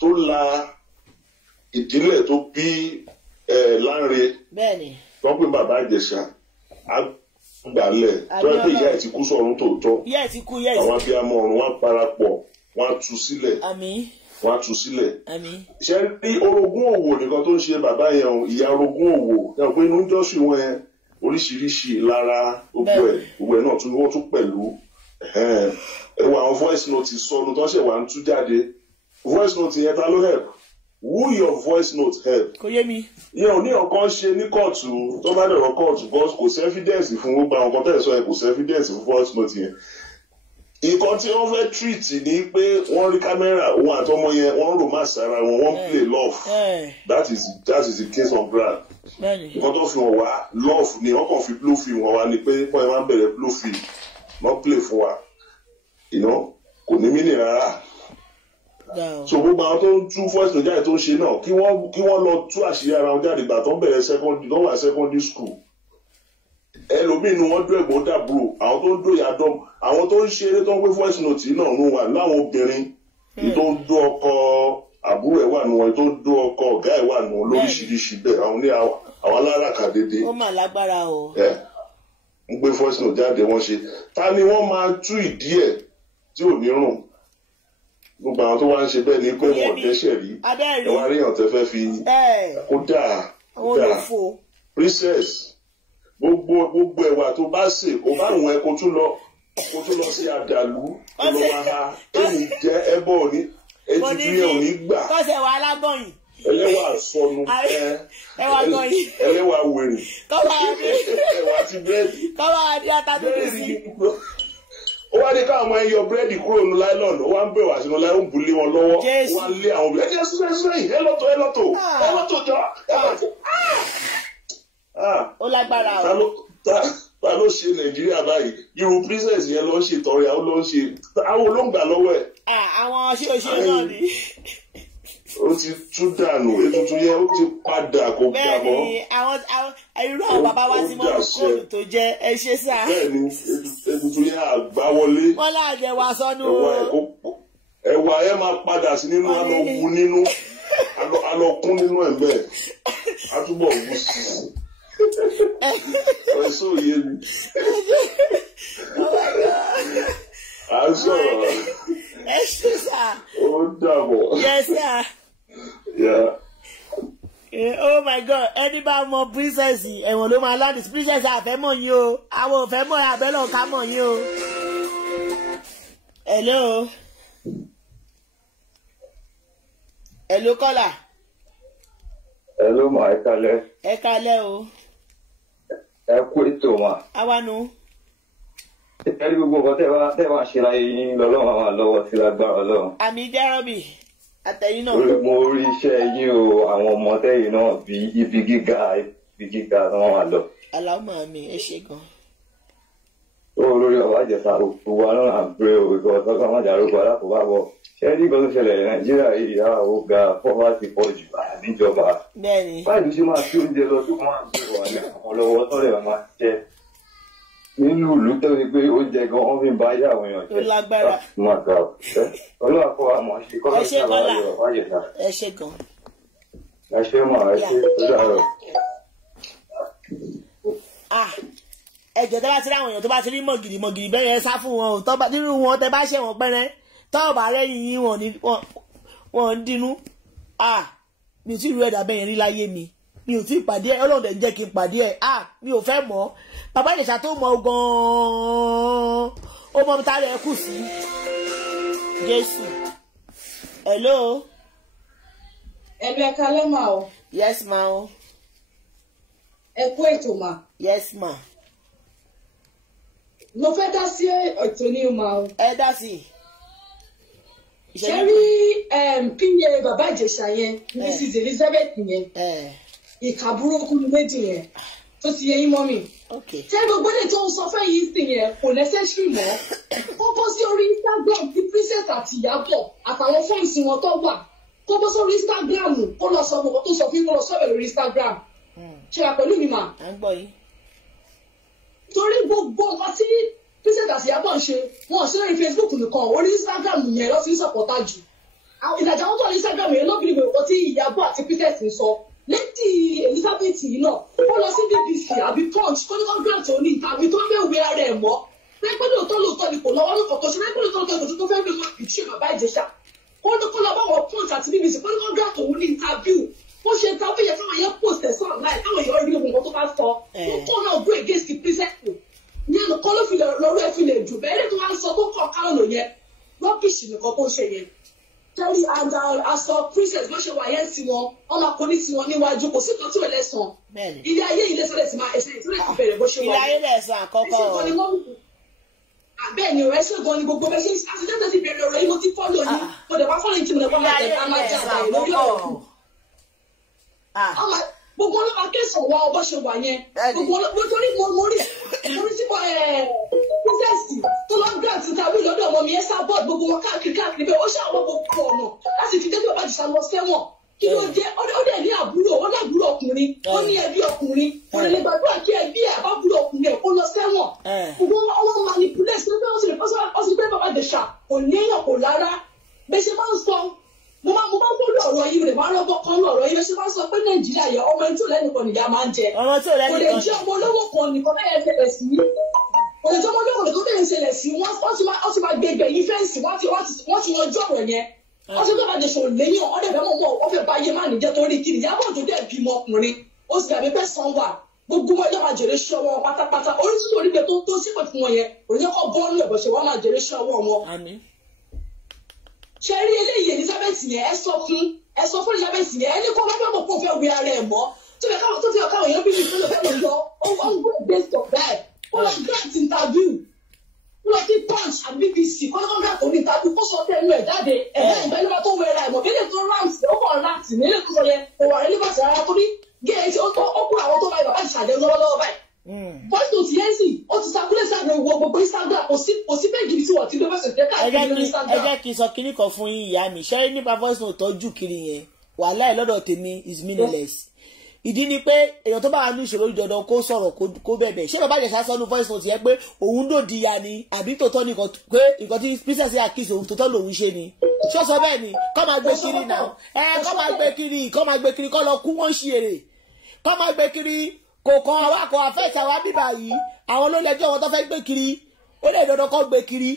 tó la ìdílé tó bí Lánre tó ń pè bàbá Ìjẹ̀ṣà gbàlẹ̀ tó ẹ pé ìyá ẹ̀ ti kú sọ̀run tòótọ́ àwọn abiyamọ ọ̀run wọn parapọ̀ wọn tú sílẹ̀ wọn á tú sílẹ̀. ṣé rí orogún òwò nìkan tó ń ṣe bàbá yẹn o ìyá orogún òwò yẹn pé inú jọ́sìn wọn yẹn oríṣiríṣi lára gbogbo ẹ̀ náà tún ni wọ́n tún pẹ̀lú ẹwà àwọn voice note sọnù tó ṣẹ̀ wá ń tú jáde voice note yẹn ta ló help who your voice note help. kò yé mi. yẹn ò ní ọkàn ṣe ní kóòtù tó bá dẹ̀rọ kóòtù kò sí evidence fún gbogbo àwọn kan tẹ̀ sọ yẹn kò sí evidence fún voice note yẹn. nǹkan tí wọ́n fẹ́ treat ni pé wọ́n rí kámẹ́rà òun àtọmọ yẹn wọ́n romance ara wọn wọ́n play love that is the case of Brad. nǹkan tó fi hàn wá love ni wọ́n kàn fi blue film hàn wá ni pé wọ́n yẹn máa ń bẹ̀rẹ̀ blue film wọ́n play fún wa kò ní mí nì rárá. so gbogbo àwọn tó ń tú voice note jáde tó ń ṣe náà kí wọ́n lọ tú àṣírí ara wọn jáde gbà tó ń bẹ̀rẹ̀ secondary school ẹlòmíín wọn dún ẹ̀gbọ́n dàbúrò àwọn tó ń dún ìyá dọ́m àwọn tó ń ṣeré tó ń gbé voice note náà ń wà láwọn obìnrin tó ń dún ọkọ àbúrò ẹ̀ wà nù wọn tó ń dún ọkọ ọ̀gá ẹ̀ wà nù lóríṣiríṣi bẹ́ẹ̀ àwọn ní àwọn aláràkà dédé. ó mà lágbára o. ń gbé voice note jáde wọ́n ṣe ta ni wọ́n máa tú ìdí ẹ̀ tí ò ní rùn gbogbo àwọn tó wá ń ṣe bẹ́ẹ̀ ni pé wọ́n dẹ́ṣẹ̀ rí ẹ wá rí ọ̀tẹ́ fẹ́ fi kó dáa princess gbogbo ẹ̀wà tó bá sè kó bá àwọn ẹ kó tún lọ sí àdàlú kó lọ wá ha èyí jẹ ẹbọ òní ètùtù yẹn òní gbà kọ́sẹ̀ wà lágbọ̀nyìn ẹlẹ́wà sọnù ẹlẹ́wà wèrè ẹwà ti búrẹ́dì kọ́wá adé atadúró sí. ó wá ní káwọn ọmọ ẹyọ búrẹ́dì kúrò ní láìlọ́ọ̀nù ó wá ń bẹ̀rù àṣìlọ láì ń bulé wọn lọ́wọ́ ó wá lé àwọn obìnrin ẹ̀jẹ̀ sísẹ́yìn ẹlọ́tọ̀ jọ. ó lágbára o. ta ló ṣe Nàìjíríà báyìí irú princess yẹn ló ń ṣe tọrẹ àwọn ló ń ṣe àwọn olóńgbà lọ́wọ́ ẹ̀. àwọn ṣé náà ni. ó ti tú dànù ètùtù yẹn ó ti padà kó gbà mọ́. bẹ́ẹ̀ni àwọn irú àwọn bàbá wa ti mọ kóòtù tó jẹ ẹ ṣe sá. bẹ́ẹ̀ni ètùtù yẹn àgbá wọlé. wọ́n láàjẹ wa sọnù. ẹ̀wà ẹ máa padà sí nínú alọ wu nínú alọ kún nínú ẹ̀ bẹ́ẹ̀ àtúbọ̀ wù sí ọ̀ṣọ́ òye mi. à ń sọ̀rọ̀. ẹ ṣe sá. ó dàbọ̀. yes sir. Yeah. Oh my God, ẹni bá mọ princess ẹ̀wọ̀n ló máa láǹdì princess àfẹ́mọ̀ yín o àwọn òfẹ́ mọ̀ abẹ́lẹ̀ ká mọ̀ yín o. hello kọ́là. hello ma ẹ kalẹ́. ẹ kalẹ́ o. ẹ kú ètò ma. awanu. ẹ rí gbogbo nǹkan tẹ́ wá ṣe láyé yín lọ́lọ́run àwọn àlọ́wọ́ sí lágbára Ọlọ́run. àmì jẹ́rọ̀bì àtẹ̀yìn náà. mo rí iṣẹ́ yín o àwọn ọmọ tẹ́yìn náà bí ibi gíga ni wọ́n wà lọ. aláwọ̀ mi ẹ ṣe gan. olórí ọba Ìjẹ̀ṣà òkú wa náà à ń pè ó ìkọ̀ ọ̀sán máa dàrúkọ alákòóbá bọ̀ ṣé ní nǹkan tó ṣẹlẹ̀ Nàìjíríà yìí á ó ga pọ́fàtì pọ̀ jù níjọba. bẹ́ẹ̀ni. báyìí ló ṣe máa fi oúnjẹ lọ tó máa ń gbé wà ní àwọn lọ́wọ́ tọ́lẹ̀ máa jẹ́. nínú ìlú tó ṣe pé ó jẹ gan wọn fi ń bá yá àwọn èèyàn jẹ. ó lágbára. ọlọ́wà kọ́ àmọ́ ṣe kọ́ lọ́sẹ̀ àwọn ayọ̀ wáyé náà. ẹ ṣe gan. ẹ ṣe mọ̀ ẹ ṣe tó dàrọ̀. ẹjọ tó bá ti rí àwọn èèyàn tó bá ti rí mọ̀gìrì mọ̀gìrì bẹ́ẹ̀ yẹn sá fún wọn o tọ́ba nínú wọn tẹ bá ṣe wọn pẹ́rẹ́ tọ́ọ̀bà rẹ́yìn yín wọn ń dínú mi ò tí ì rú ẹ̀dá bẹ́ẹ̀ yẹn rí láyé mi ò tí ì pàdé ẹ̀ ọlọ́run dẹ̀ ń jẹ́ kí n pàdé ẹ̀ mi ò fẹ́ mọ̀ bàbá Ìjẹ̀ṣà tó mọ̀ gan-an ó mọ̀ mi tá rẹ̀ kù sí Jésù. hello. ẹ̀lú ẹ̀ka lẹ́mà o. yes ma o. ẹ kú ètò mà. yes ma. mo fẹ́ dá sí ètò ní ma o. ẹ dá sí. ṣé rí pínyẹ bàbá Ìjẹ̀ṣà yẹn Mrs Elizabeth yẹn ìkà burúkú méjì yẹn tó ti yẹ yín mọ́ mi. ṣé gbogbo ilé tó ń sọ fẹ́ yìí sí yẹn kò necessary mọ́ kó bọ́ sí orí Instagram bí Princess àti Ìyábọ̀ àtàwọn fọ́ọ̀sì wọn tó wà kó bọ́ sórí Instagram kó lọ sọ gbogbo tó sọ fún kó lọ sọ̀rọ̀ lórí Instagram ṣe wà pẹ̀lú mi mà. torí gbogbo nǹkan tí Princess àti Ìyábọ̀ ń ṣe wọn ò sí lórí Facebook nìkan orí Instagram yẹn lọ́ fi ń sọ̀pọ̀tà jù ìdájà wọn tó ní Instagram yẹn lọ́bìnrin gbogbo tí Ìyábọ̀ àti Princess ń sọ lẹ́tì Elizabeth yìí náà ó lọ sí BBC àbí Punch kó ní wọ́n gbé àtọ̀ ní tàbí tó fẹ́ wé ara ẹ̀ mọ́ pẹ́pẹ́ lóòótọ́ ni kò lọ́wọ́ lóko tó ṣe pẹ́pẹ́ lóòótọ́ tó fẹ́ rí wọn ìṣe bàbá Ìjẹ̀ṣà kó lọ bá wọn Punch àti BBC kó ní wọ́n gbé àtọ̀ ní interview ó ṣe interview yẹn táwọn yẹn post ẹ̀ sọ̀rọ̀ láì táwọn yẹn rí ohun tó bá sọ kó náà go against the Princess ní ẹnu kọ́ ló fi lọ́rọ́ ẹ̀ fi lè jù bẹ́ẹ̀ tó wá ń sọ tó kọ̀ káwọn yẹn rọ́bìṣì nìkan tó ń ṣe yẹn tẹ́lí aṣọ Princess bó ṣe wà yẹn sí wọn wọn máa kọ́ni sí wọn níwájú kò sí kan tí ò lẹ́sàn ilé ayé ilé sọ́dẹ̀ ti máa ẹsẹ̀ ìtúrẹ̀ ti bẹ̀rẹ̀ bó ṣe wà ilé ayé lẹ́sàn àkọ́kọ́ bẹ́ẹ̀ ni ọ̀rẹ́ ṣègùn ni gbogbo bẹ́ẹ̀ ṣe àṣìṣẹ́ ti bẹ̀rẹ̀ ọ̀rọ̀ yìí mo ti fọ́lọ̀ yìí mo dẹ̀ wá fọ́lọ̀ yìí tí mo dẹ̀ wá máa tẹ̀ máa jà àyè lórí ọ̀rọ̀ gbogbo ọlọ́pàá kẹsàn-án wa ọbọ̀ ṣe wà yẹn gbogbo torí mo rí sí Princess tó lọ grant tàbí lọ́dọ̀ ọmọ mi ẹ sá bọ́ọ̀d gbogbo wọn káàkiri bẹ́ẹ̀ ó ṣàwọn gbogbo ọ̀nà láti fi débi ọba Ìjẹ̀ṣà lọ sẹ́wọ̀n kí ló dé ó dẹ̀ ní àbúrò ó ní àbúrò ọkùnrin ó ní ẹbí ọkùnrin kò lè gbàdúrà kí ẹbí ẹ̀ bá búrò ọkùnrin ẹ̀ kó lọ sẹ́wọ̀n gbogbo ọwọ́ manipulate ṣe pé ó sì pé bàbá Ìjẹ̀ṣà kò léèyàn kò rárá bẹ́ẹ̀ ṣe máa ń sọ mo máa ń gbọ́dọ̀ ọ̀rọ̀ yìí rẹ̀ máa ń rọ́gbọ́ kan lọ́rọ̀ yìí bẹ́ẹ̀ ṣe máa ń sọ pé Nàìjíríà yẹ ọmọ ẹni tó lẹ́nu kan nìyá máa ń jẹ kò lè jẹ́ ọmọ olówó kan nìkan bẹ́ẹ̀ ṣẹlẹ̀ sí òjò ọmọ olówó nìkan bẹ́ẹ̀ ṣẹlẹ̀ sí wọ́n ti máa gbẹgbẹ̀ yìí fẹ́ǹsì wọ́n ti yanjú ọ̀rọ̀ yẹn wọ́n ti gbọ́dọ̀ Ìjẹ̀ṣà lẹ́yìn ọ̀dẹ̀ bẹ́ẹ̀ mọ̀ wọ́n fẹ́ bá yé má nìjẹ́ torí kiri Ìyábọ̀ tó dẹ̀ bímọ ọkùnrin ó sì dàbí pẹ́ san wà gbogbo wọn yóò máa jèrè ṣọ́ wọn pátápátá oríṣiríṣi orílẹ̀ tó sípò fún wọn yẹn òrìṣẹ́ kọ́ bọ́ọ̀lù ẹ̀bọ̀ṣẹ̀ wọn máa jèrè ṣọ́ wọn. ṣe rí eléyìí Elizabeth yẹn ẹ sọ fún Elizabeth yẹn ẹni kó máa fẹ́ kó fẹ́ wí ara ẹ̀ mọ́ tó fẹ́ káwọn èèyàn bí mi fẹ́ lọ ó ń gbé based on that ó lọ grant interview ó lọ sí Punch and BBC kọ́ńtà grant orí interview kó sọ tẹ́lú ẹ̀ jáde ẹ̀ẹ́dẹ́ ìgbà tó wẹ̀ra ẹ̀ mọ̀ kí lè tó rams ó kàn láti nílé tó sọ yẹn kò wà relevant rárá torí gẹ̀ẹ́sì ó kú àwọn tó bá bàbá ìṣàlẹ̀ lọ́wọ́lọ́wọ́ báyìí. voice note yẹn sì ó ti circulate sáà wo gbogbo Instagram kò sí pé gidi tí wọ́n ti gbé fẹsẹ̀ tẹ́ káàkiri lórí Instagram. ẹ jẹ́ kí n sọ kinní kan fún yín ìyá mi ṣé nípa voice note tọ́jú kiri yẹn wàhálà ẹ̀ lọ́dọ̀ tèmi is meaningless. ìdí ni pé èèyàn tó bá wà ní ìṣòro dandan kó sọ̀rọ̀ kó bẹ̀bẹ̀ ṣé bàbá Ìjẹ̀ṣà sọ́nu voice note yẹn pé òun dòdì ya ni àbí tòótọ́ ni pé nǹkan tí Princess yà kí òun tòótọ́ lòun ṣe ni ṣó sọ bẹ́ẹ̀ ni kọ́ máa gbé kiri náà kọ́ máa gbé kiri kọ́ lọ kú wọ́n ṣe èrè kọ́ máa gbé kiri kò kan awakọ̀ afẹ́ta wa bíbà yìí àwọn ló lẹ́jọ́ wọn tó fẹ́ gbé kiri ó lè dandan kọ́ gbé kiri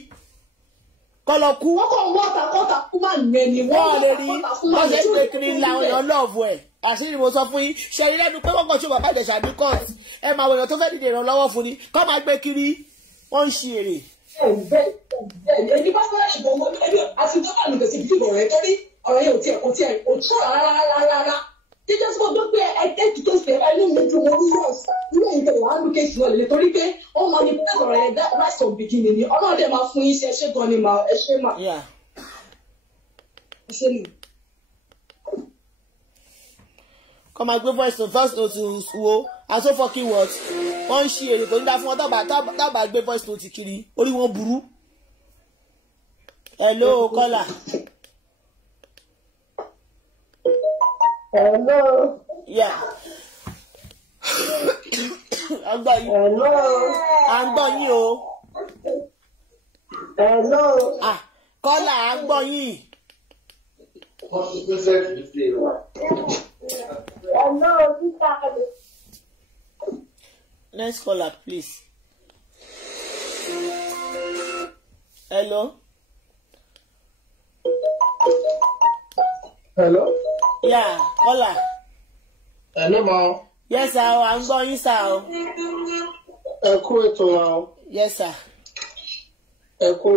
kọ́ lọ kú. wọ́n kàn wọ́n takọ́ta kú máa nẹ ni wọ́n lè rí wọ́n ṣe gbé kiri làwọn èèyàn lọ́ọ̀fù ẹ̀ àṣírí mo sọ fún yín ṣe rí lẹ́nu pé wọ́n kàn ṣe bàbá Ìjẹ̀ṣà ní court ẹ máa wọ̀nyàn tó fẹ́ dìde ìrànlọ́wọ́ fún ni kọ́ máa gbé kiri wọ́n ń ṣe èrè. ẹni bá fẹ́ràn ìgbọ̀ngàn àti tó bá nùgbèsè ìdìbò rẹ̀ torí ọ̀rọ̀ yẹn ò tiẹ̀ tó rárá jíjẹ́ tí mo gbọ́ pé ẹ̀ẹ́dẹ́gbẹ̀ tó ṣe ẹni mi ju mo ní nọ́ọ̀sì ilé ìtẹ̀lẹ̀ wà á lù kéṣì náà lè torí pé ó máa ní pẹ́ẹ́sì ọ̀rọ̀ yẹn láìsọ̀ bìkínì ni ọlọ́run dẹ̀ máa fún yín ṣe gan ni mà ẹ ṣe mà. ẹ ṣe mi. kọ́ máa gbé voice note first note wo and so fucking what wọ́n ń ṣe èrè kò ní dá fún wọn tábà gbé voice note kiri orí wọn burú. hello caller. Hello. Yeah. Àgbà yìí. Hello. Àgbà yìí o. Hello. Kọ́lá àgbà yìí. Hello, sister. Next caller, please. Hello. Hello. Yeah, caller. Hello, ma. Yes, sir. I'm going, sir. Ẹ kú ètò wa o. Yes, sir. Ẹ kú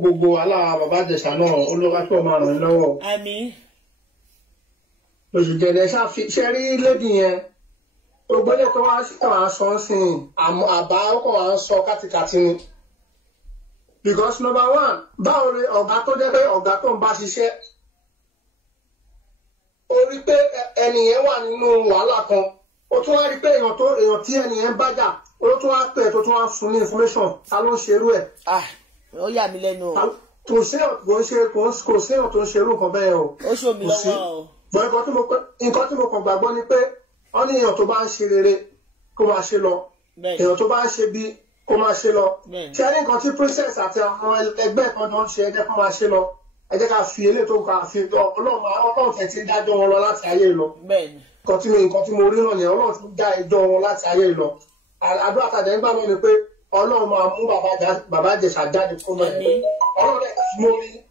gbogbo wàhálà bàbá Ìjẹ̀ṣà náà olúwa tó máa ràn lọ́wọ́. Àmín. Òṣìṣẹ́ ṣe rí lédi yẹn. Gbogbo ilé tó wá sọ sí àbá ọkọ̀ wa ń sọ kátikàti ni. Because number one, báwo ni ọ̀gá tó jẹ́ pé ọ̀gá tó ń bá ṣiṣẹ́ ó rí pé ẹni yẹn wà nínú wàhálà kan ó tún wá rí pé èèyàn tí ẹni yẹn bá jà ó tún wá pè tó tún wá fún ní information ta ló ń ṣerú ẹ̀. Ó yà mí lẹ́nu o. Kò séèyàn tó ń ṣerú nǹkan bẹ́ẹ̀ o. Ó ṣò mí lọ́wọ́ o. Bọ̀ nǹkan tí mo kàn gbàgbọ́ ni pé wọ́n ní èèyàn tó bá ń ṣe rere kó máa ṣe lọ èèyàn tó bá ń ṣe bí kó máa ṣe lọ ṣe ní nǹkan tí princess àti àwọn ẹgbẹ́ kan jọ ń ṣe ẹ jẹ́ kó máa ṣe lọ ẹ jẹ́ ká fi eléyìí tó ń kà fi ọlọ́run tẹ̀ ti dájọ́ wọn lọ láti ayé lọ nǹkan tí mo rí náà nìyẹn ọlọ́run ti dá ẹjọ́ wọn láti ayé lọ àdúrà tàdé ń gbà náà ni pé ọlọ́run máa mú bàbá Ìjẹ̀ṣà jáde fún mi ọlọ́run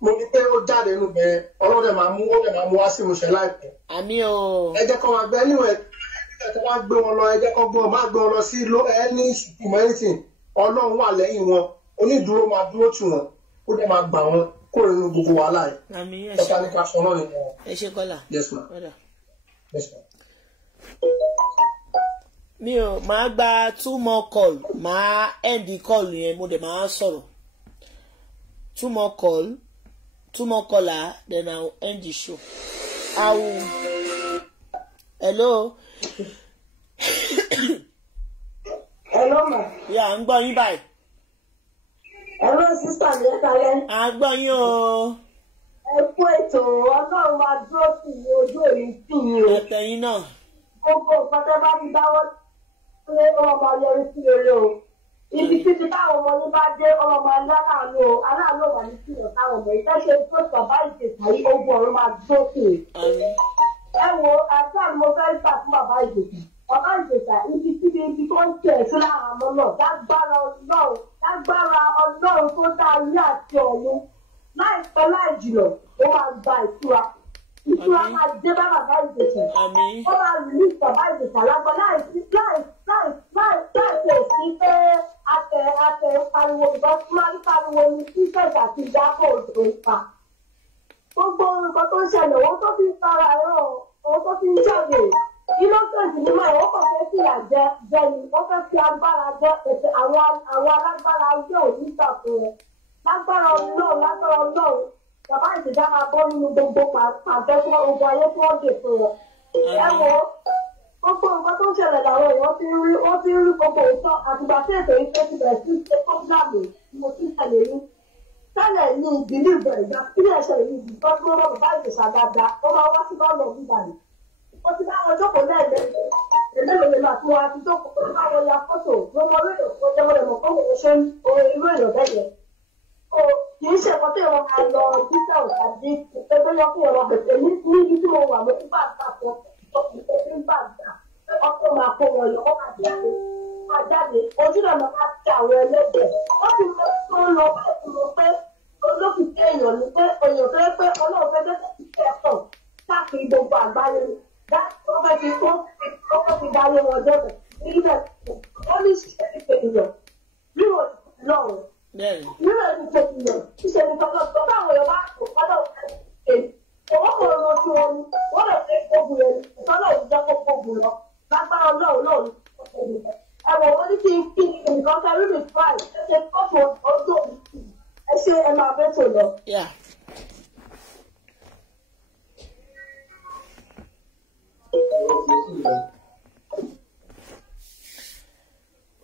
mo rí pé ó jáde nínú bẹ́ẹ̀ ọlọ́run máa mú wá sí ìmúṣẹ láìpẹ́ ẹ jẹ́ kó máa gbẹ níwọ̀n ẹ wá gbé wọn lọ ẹ jẹ́ kó gbé wọn lọ sí ẹni humanity ọlọ́run wà lẹ́yìn wọn onídùúró máa dúró tì wọ́n ó dẹ̀ máa gbà wọn kúrò nínú gbogbo wàhálà yìí ẹ̀ka ní ká sọ náà nìyẹn. ẹ ṣe kọ́là. Yes ma. Yes ma. Mi ò máa gba 2 more call máa end call yẹn mo dẹ̀ máa sọ̀rọ̀ 2 more caller then I will end the show. Hello. Hello ma. Yeah, ń gbọ́ yín báyìí. Hello sister mi kalẹ̀. À ń gbọ́ yín o. Ẹ kú ètò ọlọ́run máa dúró sí ní ojú òní sí yín o. Ẹ̀tẹ̀yìn náà. Gbogbo nǹkan tẹ́ bá ti dáwọ́ lé ọmọ yọrí sí rere o. Ibikíbi táwọn ọmọ yín bá dé ọmọ aláàánú o aláàánú wà ní sílẹ̀ táwọn ọmọ yìí fẹ́ ṣe tó bàbá Ìjẹ̀ṣà yìí ogun ọ̀run máa dúró sí i. Ẹ wo àti àmì mo fẹ́ gbà fún bàbá Ìjẹ̀ṣà. Bàbá Ìjẹ̀ṣà ibi tó ń tẹ̀ sí lára àmọ́ náà lágbára ọlọ́run tó dá ayé àti ọ̀run láìpẹ́ láì jìnà ó máa gba ìtura máa dé bá bàbá Ìjẹ̀ṣà ó máa release bàbá Ìjẹ̀ṣà lágbọ́ láì sí pé àtẹ pariwo ìbọn tí máa ń pariwo ní tíṣẹ̀tì àti ìjábọ̀ òjò ìpa gbogbo nǹkan tó ń ṣẹlẹ̀ owó tó fi ń fara ẹ̀rọ owó tó fi ń jáde innocent ni máa wọ́n kàn fẹ́ sí àjẹ jẹni wọ́n fẹ́ fi agbára jẹ ètò àwọn alágbára ayé òní ìgbà fún wọn lágbára ọlọ́run bàbá Ìjẹ̀ṣà máa bọ́ nínú gbogbo pàṣẹ fún ogun ayé tí wọ́n dè fún wọn. Ẹ wo gbogbo nǹkan tó ń ṣẹlẹ̀ làwọn èèyàn ti ń rí gbogbo ìtọ́ àtìgbà tí ètò ìfẹ́ ti bẹ̀rẹ̀ sí ṣe kọ́ńdàmù mo ti tẹ̀lé ní. Tẹ́lẹ̀ ní ìbílẹ̀ ìbẹ̀rẹ̀ ìgbà sílẹ̀ ẹ̀ṣẹ̀ yìí ìbùkọ́ tí wọ́n bá bàbá Ìjẹ̀ṣà dáadáa ó máa wá sí lọ́nà gbígbà yìí. Ó ti bá wọn jókòó lẹ́ẹ̀lẹ́lẹ́ àti wọn àti jókòó tó bá wọn ya fọ́tò ló mọ orí èèyàn tó jẹ́wọ́ ẹ̀mọ́ kọ́ wọ́n ṣe irú èèyàn bẹ́ẹ̀ yẹn. Kì í ṣe ẹ̀kọ́ tí ìwọ̀n máa lọ bíṣẹ̀ tàbí ẹgbẹ́ yọ fún ìwọ̀n bẹ̀tẹ̀ níbi tí mo wà lórí bàtà fún ọkọ̀ máa kó wọn yọ ọkọ̀ jáde ojú náà máa ti àwọn ẹlẹ́gbẹ̀ẹ́. Ó ti mọ tó lọ báyìí mo pé olókìkí èèyàn ni pé èèyàn tó yẹ pé ọlọ́run fẹ́ bẹ́ẹ̀ ti kẹ́kọ̀ọ́ káàkiri gbogbo àgbáyé ọkọ̀ ti dáyé wọn jọ́bẹ̀ nígbà ó ní ṣiṣẹ́ ti pènìyàn rírò lọ́rùn rírò ti pènìyàn ṣiṣẹ́ ní tọ́lọ́ tó báwọn èèyàn bá tó kọ́lọ́ owó kan lọ sí wọn ni wọ́n lè fẹ́ gbógun yẹn ìtọ́lọ́ ìjẹ́ kó gbógun lọ lágbára ọlọ́run náà ní gbógun lọ ẹ̀wọ̀n wọn ní kí n kí nǹkan kẹrí mi fáì ẹ ṣe kọ́ọ̀tù ọjọ́ òní ẹ ṣe ẹ máa bẹ́ tó lọ.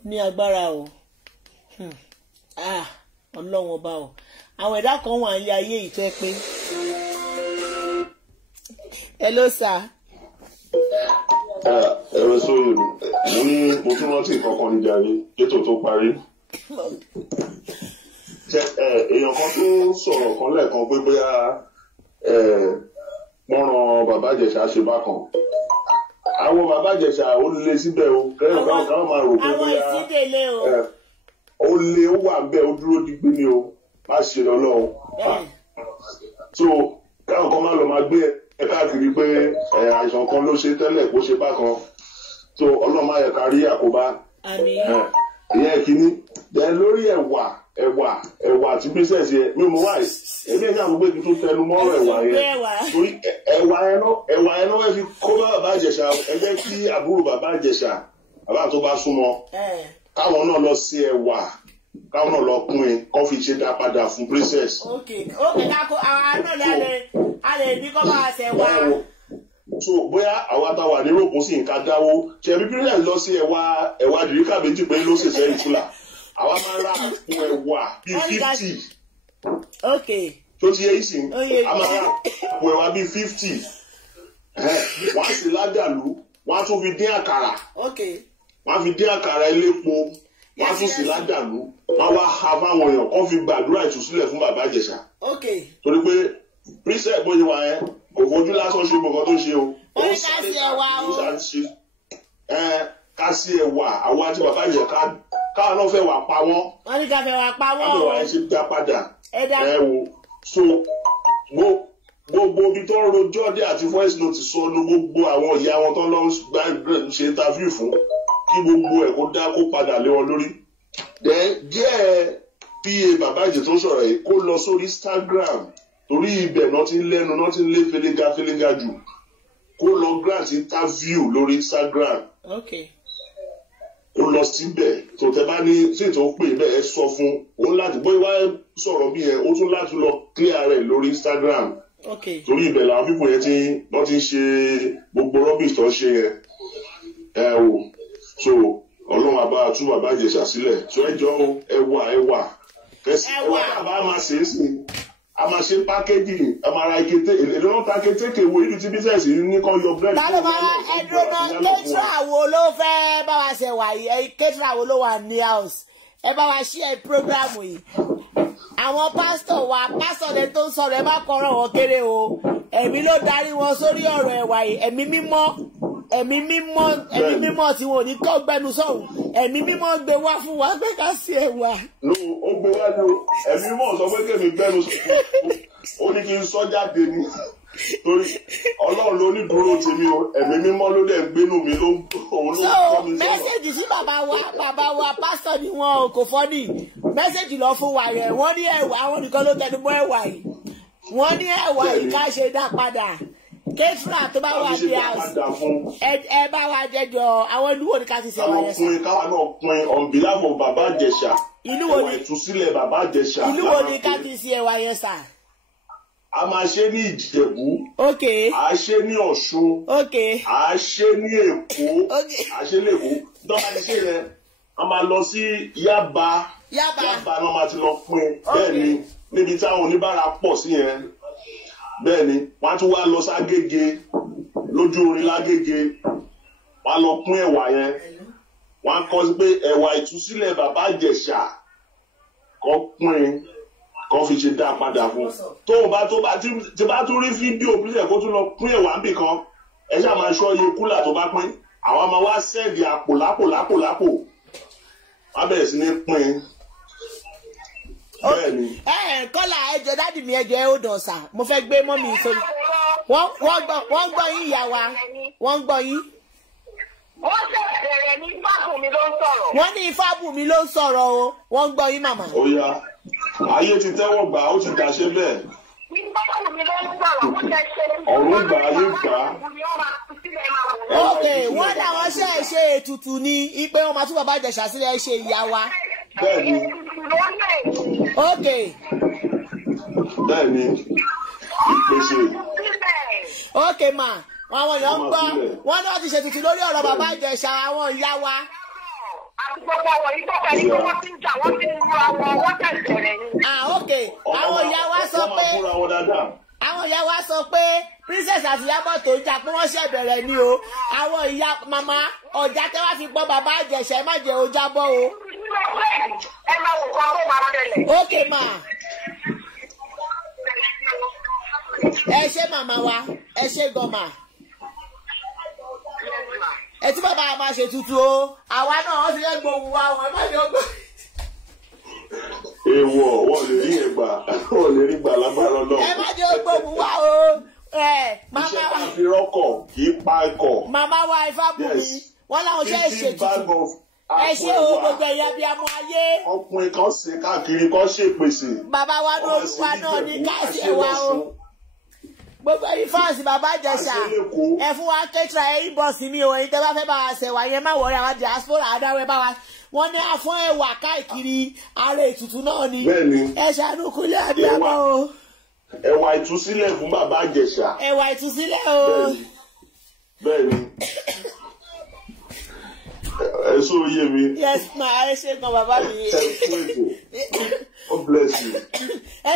Ní agbára o ọlọ́run ọba o àwọn ẹ̀dá kan wà ní ayé ìfẹ́ pé hello sir. Ẹ̀rọ sóyè mi. mo tún rántí nǹkan kan níjà rí ètò tó parí. Èèyàn kan tó sọ̀rọ̀ kan lẹ́ẹ̀kan pé bóyá wọ́n ran bàbá Ìjẹ̀ṣà ṣe bákan. Àwọn bàbá Ìjẹ̀ṣà ó lé síbẹ̀ o kẹ́hìn káwọn máa rò pé bóyá ó lé ó wà bẹ́ẹ̀ ó dúró digbí ni o má ṣe lọ́lọ́run. So káwọn kan máa lọ máa gbé ẹ káàkiri pé àìsàn kan ló ṣe tẹ́lẹ̀ kó ṣe bákan. So ọlọ́run máa yẹ ká rí àkóbá. Ìyẹn kìíní then lórí ẹ̀wà àti business yẹn mi mú wáyé èmi ẹ̀ka àgbègbè kí tó tẹnu mọ́ ẹ̀wà yẹn torí ẹ̀wà yẹn náà wọ́n fi kó bàbá Ìjẹ̀ṣà ẹgbẹ́ kí àbúrò bàbá Ìjẹ̀ṣà bàbá tó bá súnmọ́ káwọn náà lọ sí ẹ̀wà káwọn náà lọ pín in kó fi ṣe dá padà fún princess. ok káko àwọn náà lè ní kó bá a ṣe wá. So bóyá àwa tá a wà ní rògbòn sí nǹkan dáwó ṣebí princess lọ sí ẹ̀wà dìríkà méjì pé ló ṣèṣẹ́ ìtura àwa máa ra àpò ẹ̀wà bíi 50. ok. tó ti yẹ ìsìn a máa ra àpò ẹ̀wà bíi 50. wọ́n á sì ládàlú wọ́n á tún fi dín àkàrà. ok. wọ́n á fi dín àkàrà elépo wọ́n á tún sì ládàlú wọ́n á wá ha fáwọn èèyàn kó fi gbàdúrà ìtúsílẹ̀ fún bàbá Ìjẹ̀ṣà. ok. torí pé princess bóyá wà yẹn kò fojú lásán ṣe gbogbo tó ṣe o. ó ní ká sí ẹ̀wà o. ká sí ẹ̀wà àwọn àti bàbá Ìjẹ̀ṣà káwọn náà fẹ́ wà pa wọ́n. wọ́n ní ká fẹ́ wà pa wọ́n. káwọn wà ẹ ṣe dá padà. ẹ wo so gbogbo ibi tó ń rojọ́ dé àti voice note sọ ní gbogbo àwọn ìyá wọn tó ń lọ ṣe interview fún kí gbogbo ẹ̀ kó dá kó padà lé wọn lórí. díẹ̀ PA bàbá Ìjẹ̀ṣà tó sọ̀rọ̀ yìí kó lọ sórí Instagram torí ibẹ̀ náà ti ń lẹ́nu náà ti ń lé felenga jù kó lọ grant interview lórí Instagram. okay. Ó lọ síbẹ̀ tó tẹ bá ní sí ètò pè bẹ́ẹ̀ sọ fún òun láti bóyá wá sọ̀rọ̀ bí yẹn ó tún láti lọ clear rẹ̀ lórí Instagram. torí ibẹ̀ làwọn pípọ̀ yẹn wọ́n ti ń ṣe gbogbo rubbish tó ń ṣe yẹn. O so ọlọ́run àbá tún bàbá Ìjẹ̀ṣà sílẹ̀ so ẹjọ́ ẹwà kẹsì ẹwà bàbá máa ṣe é sìn a máa ṣe pákéjì a máa ra ike èdè náà ta kétékè wo ìlú tí bísẹ̀sì ní kọ́ yọ bẹ́ẹ̀. ta ló máa ẹdùn náà kétra wo ló fẹ́ bá wa ṣe wà yìí kétra wo ló wà ní house ẹ bá wa ṣí ẹ program yìí àwọn pásítọ̀ lẹ tó ń sọ̀rọ̀ ẹ bá kọ́rọ̀ wọn kéré o ẹ̀mí ló darí wọn sórí ọ̀rọ̀ ẹ̀wà yìí ẹ̀mí mímọ́ tí wọn ò ní kọ́ gbẹnu sọ̀rọ̀ ẹ̀mí mímọ́ gbé wá fún wa pé ká sí ẹ̀wà. no ó gbé wá ní o ẹ̀mí mímọ́ sọ pé kémi gbẹnu sọ̀rọ̀ ó ní kí n sọ jáde ní torí ọlọ́run ló ní dúró tèmi o ẹ̀mí mímọ́ ló dẹ̀ gbénu mi ló òun ló kọ́ mi sọ̀rọ̀. mẹ́sẹ̀gì sí bàbá wa pásítọ̀ ni wọn kò fọ́ ní mẹ́sẹ̀gì lọ fún wa yẹn wọ́n ní ẹ̀wà àwọn nìkan ló tẹnu mọ́ ẹ̀wà yìí wọ́n ní ẹ̀wà yìí ká ṣe dá padà kéfìrà tó bá wà ní house ẹ bá wa jẹjọ àwọn ìlú wo ni ká ti ṣe wà yẹn sá. káwa náà pin on behalf of bàbá Ìjẹ̀ṣà ẹwà ìtúsílẹ̀ bàbá Ìjẹ̀ṣà. ìlú wo ni ká ti ṣe ẹwà yẹn sá. a máa ṣe ní Ìjẹ̀bú. ok. a ṣe ní Ọ̀ṣun. ok. a ṣe ní Èkó. ok. a ṣe ní Èkó dọ́gba ti ṣe yẹn a máa lọ sí Yábà. Yábà náà máa ti lọ pin bẹ́ẹ̀ ni níbi táwọn oníbàárà pọ̀ sí yẹn bẹ́ẹ̀ ni wọ́n á tún wá lọ ságége lójú orin lágége wọ́n á lọ pín ẹ̀wà yẹn wọ́n á kọ sí pé ẹ̀wà ìtúsílẹ̀ bàbá Ìjẹ̀ṣà kọ́ pín kọ́ fi ṣe dá padà fún tí bá tún rí fídíò pílẹ̀ kó tún lọ pín ẹ̀wà níbì kan ẹ ṣáà máa ṣọ́ iye kúlà tó bá pín àwọn máa wá sẹ́ẹ̀dì àpò lápò wọ́n á bẹ̀rẹ̀ sí ní pín kọ́là ẹjọ́ dádì mi ẹjọ́ ẹ ó dọ̀sà mo fẹ́ gbé mọ́mì sórí wọ́n gbọ́ yín ìyá wa wọ́n gbọ́ yín. wọ́n ṣe bẹ̀rẹ̀ ní Ifábùnmi ló ń sọ̀rọ̀. wọ́n ní Ifábùnmi ló ń sọ̀rọ̀ o wọ́n gbọ́ yín màmá. ó yá ayé ti tẹ́wọ́ gbà ó ti dàṣẹ́ bẹ́ẹ̀. Ifábùnmi ló ń sọ̀rọ̀ wọ́n ṣe ṣe. ọ̀run gbà ayé gbà. ok wọ́n làwọn ṣe ètùtù ní ipe wọn máa tún bàbá Ìjẹ̀ṣà sílẹ̀ ṣe ìyá wa. bẹ́ẹ̀ni. ok. bẹ́ẹ̀ni ìpèsè. ok ma àwọn èèyàn ń gbọ́ wọ́n náà ti ṣètùtù lórí ọ̀rọ̀ bàbá Ìjẹ̀ṣà àwọn ìyá wa. gbogbo àwọn yìí tó tẹ̀lé tí wọ́n ti ń jà wọ́n ti ń lu àwọn wọ́n tẹ̀sẹ̀rẹ̀ ni. ok àwọn ìyá wa sọ pé àwọn àwọn ìyá wa sọ pé princess àti Ìyábọ̀ tó jà pé wọ́n ṣẹ̀ bẹ̀rẹ̀ ni o àwọn ìyá màmá ọ̀já tẹ́ wá fi gbọ́ bàbá àjẹsẹ̀ ẹ má jẹ́ ó jábọ́ o. ẹ máa wò kọ́ tó máa tẹ̀lé. ókè mà ẹ ṣé màmá wa ẹ ṣé gan mà ẹ tí bàbá máa ṣe tuntun o àwa náà wọ́n ti yẹ gbóhùn wa wọ́n má yọ gbọ́. èèwọ̀ wọ́n lè rí ẹgbà wọ́n lè rí gbà lágbára náà. ẹ má jẹ́ gbóhùn wa o. iṣẹ́ bá fi rọ́kọ̀ kì í pa ẹ̀kọ́. màmá wa Ifábùnmi wọ́n láwọn ṣe é ṣe tuntun ẹ ṣé o gbogbo ẹ̀yà bíi amú ayé. ọkùnrin kan ṣe káàkiri kan ṣèpèsè. bàbá wa ní olúwa náà ní káàsì ẹwà o gbogbo ẹ̀yin fáǹsì bàbá Ìjẹ̀ṣà ẹ fún wa kẹtìrà ẹ ìbọ̀sì mi o ẹ̀yin tẹ́ bá fẹ́ bá wa ṣẹ̀wà yẹn má wọrí àwọn diaspora adáwẹ́ bá wa wọ́n ní afọ́n ẹ̀wà káàkiri ara ètùtù náà ni ẹ ṣàánú Kúnlé Abíámọ o. ẹ̀wà ìtúsílẹ̀ fún bàbá Ìjẹ̀ṣà. ẹ̀wà ìtúsílẹ̀ o. bẹ́ẹ̀ni ẹ sọ yé mi. yes ma ẹ ṣe gan bàbá mi. God bless you. ẹ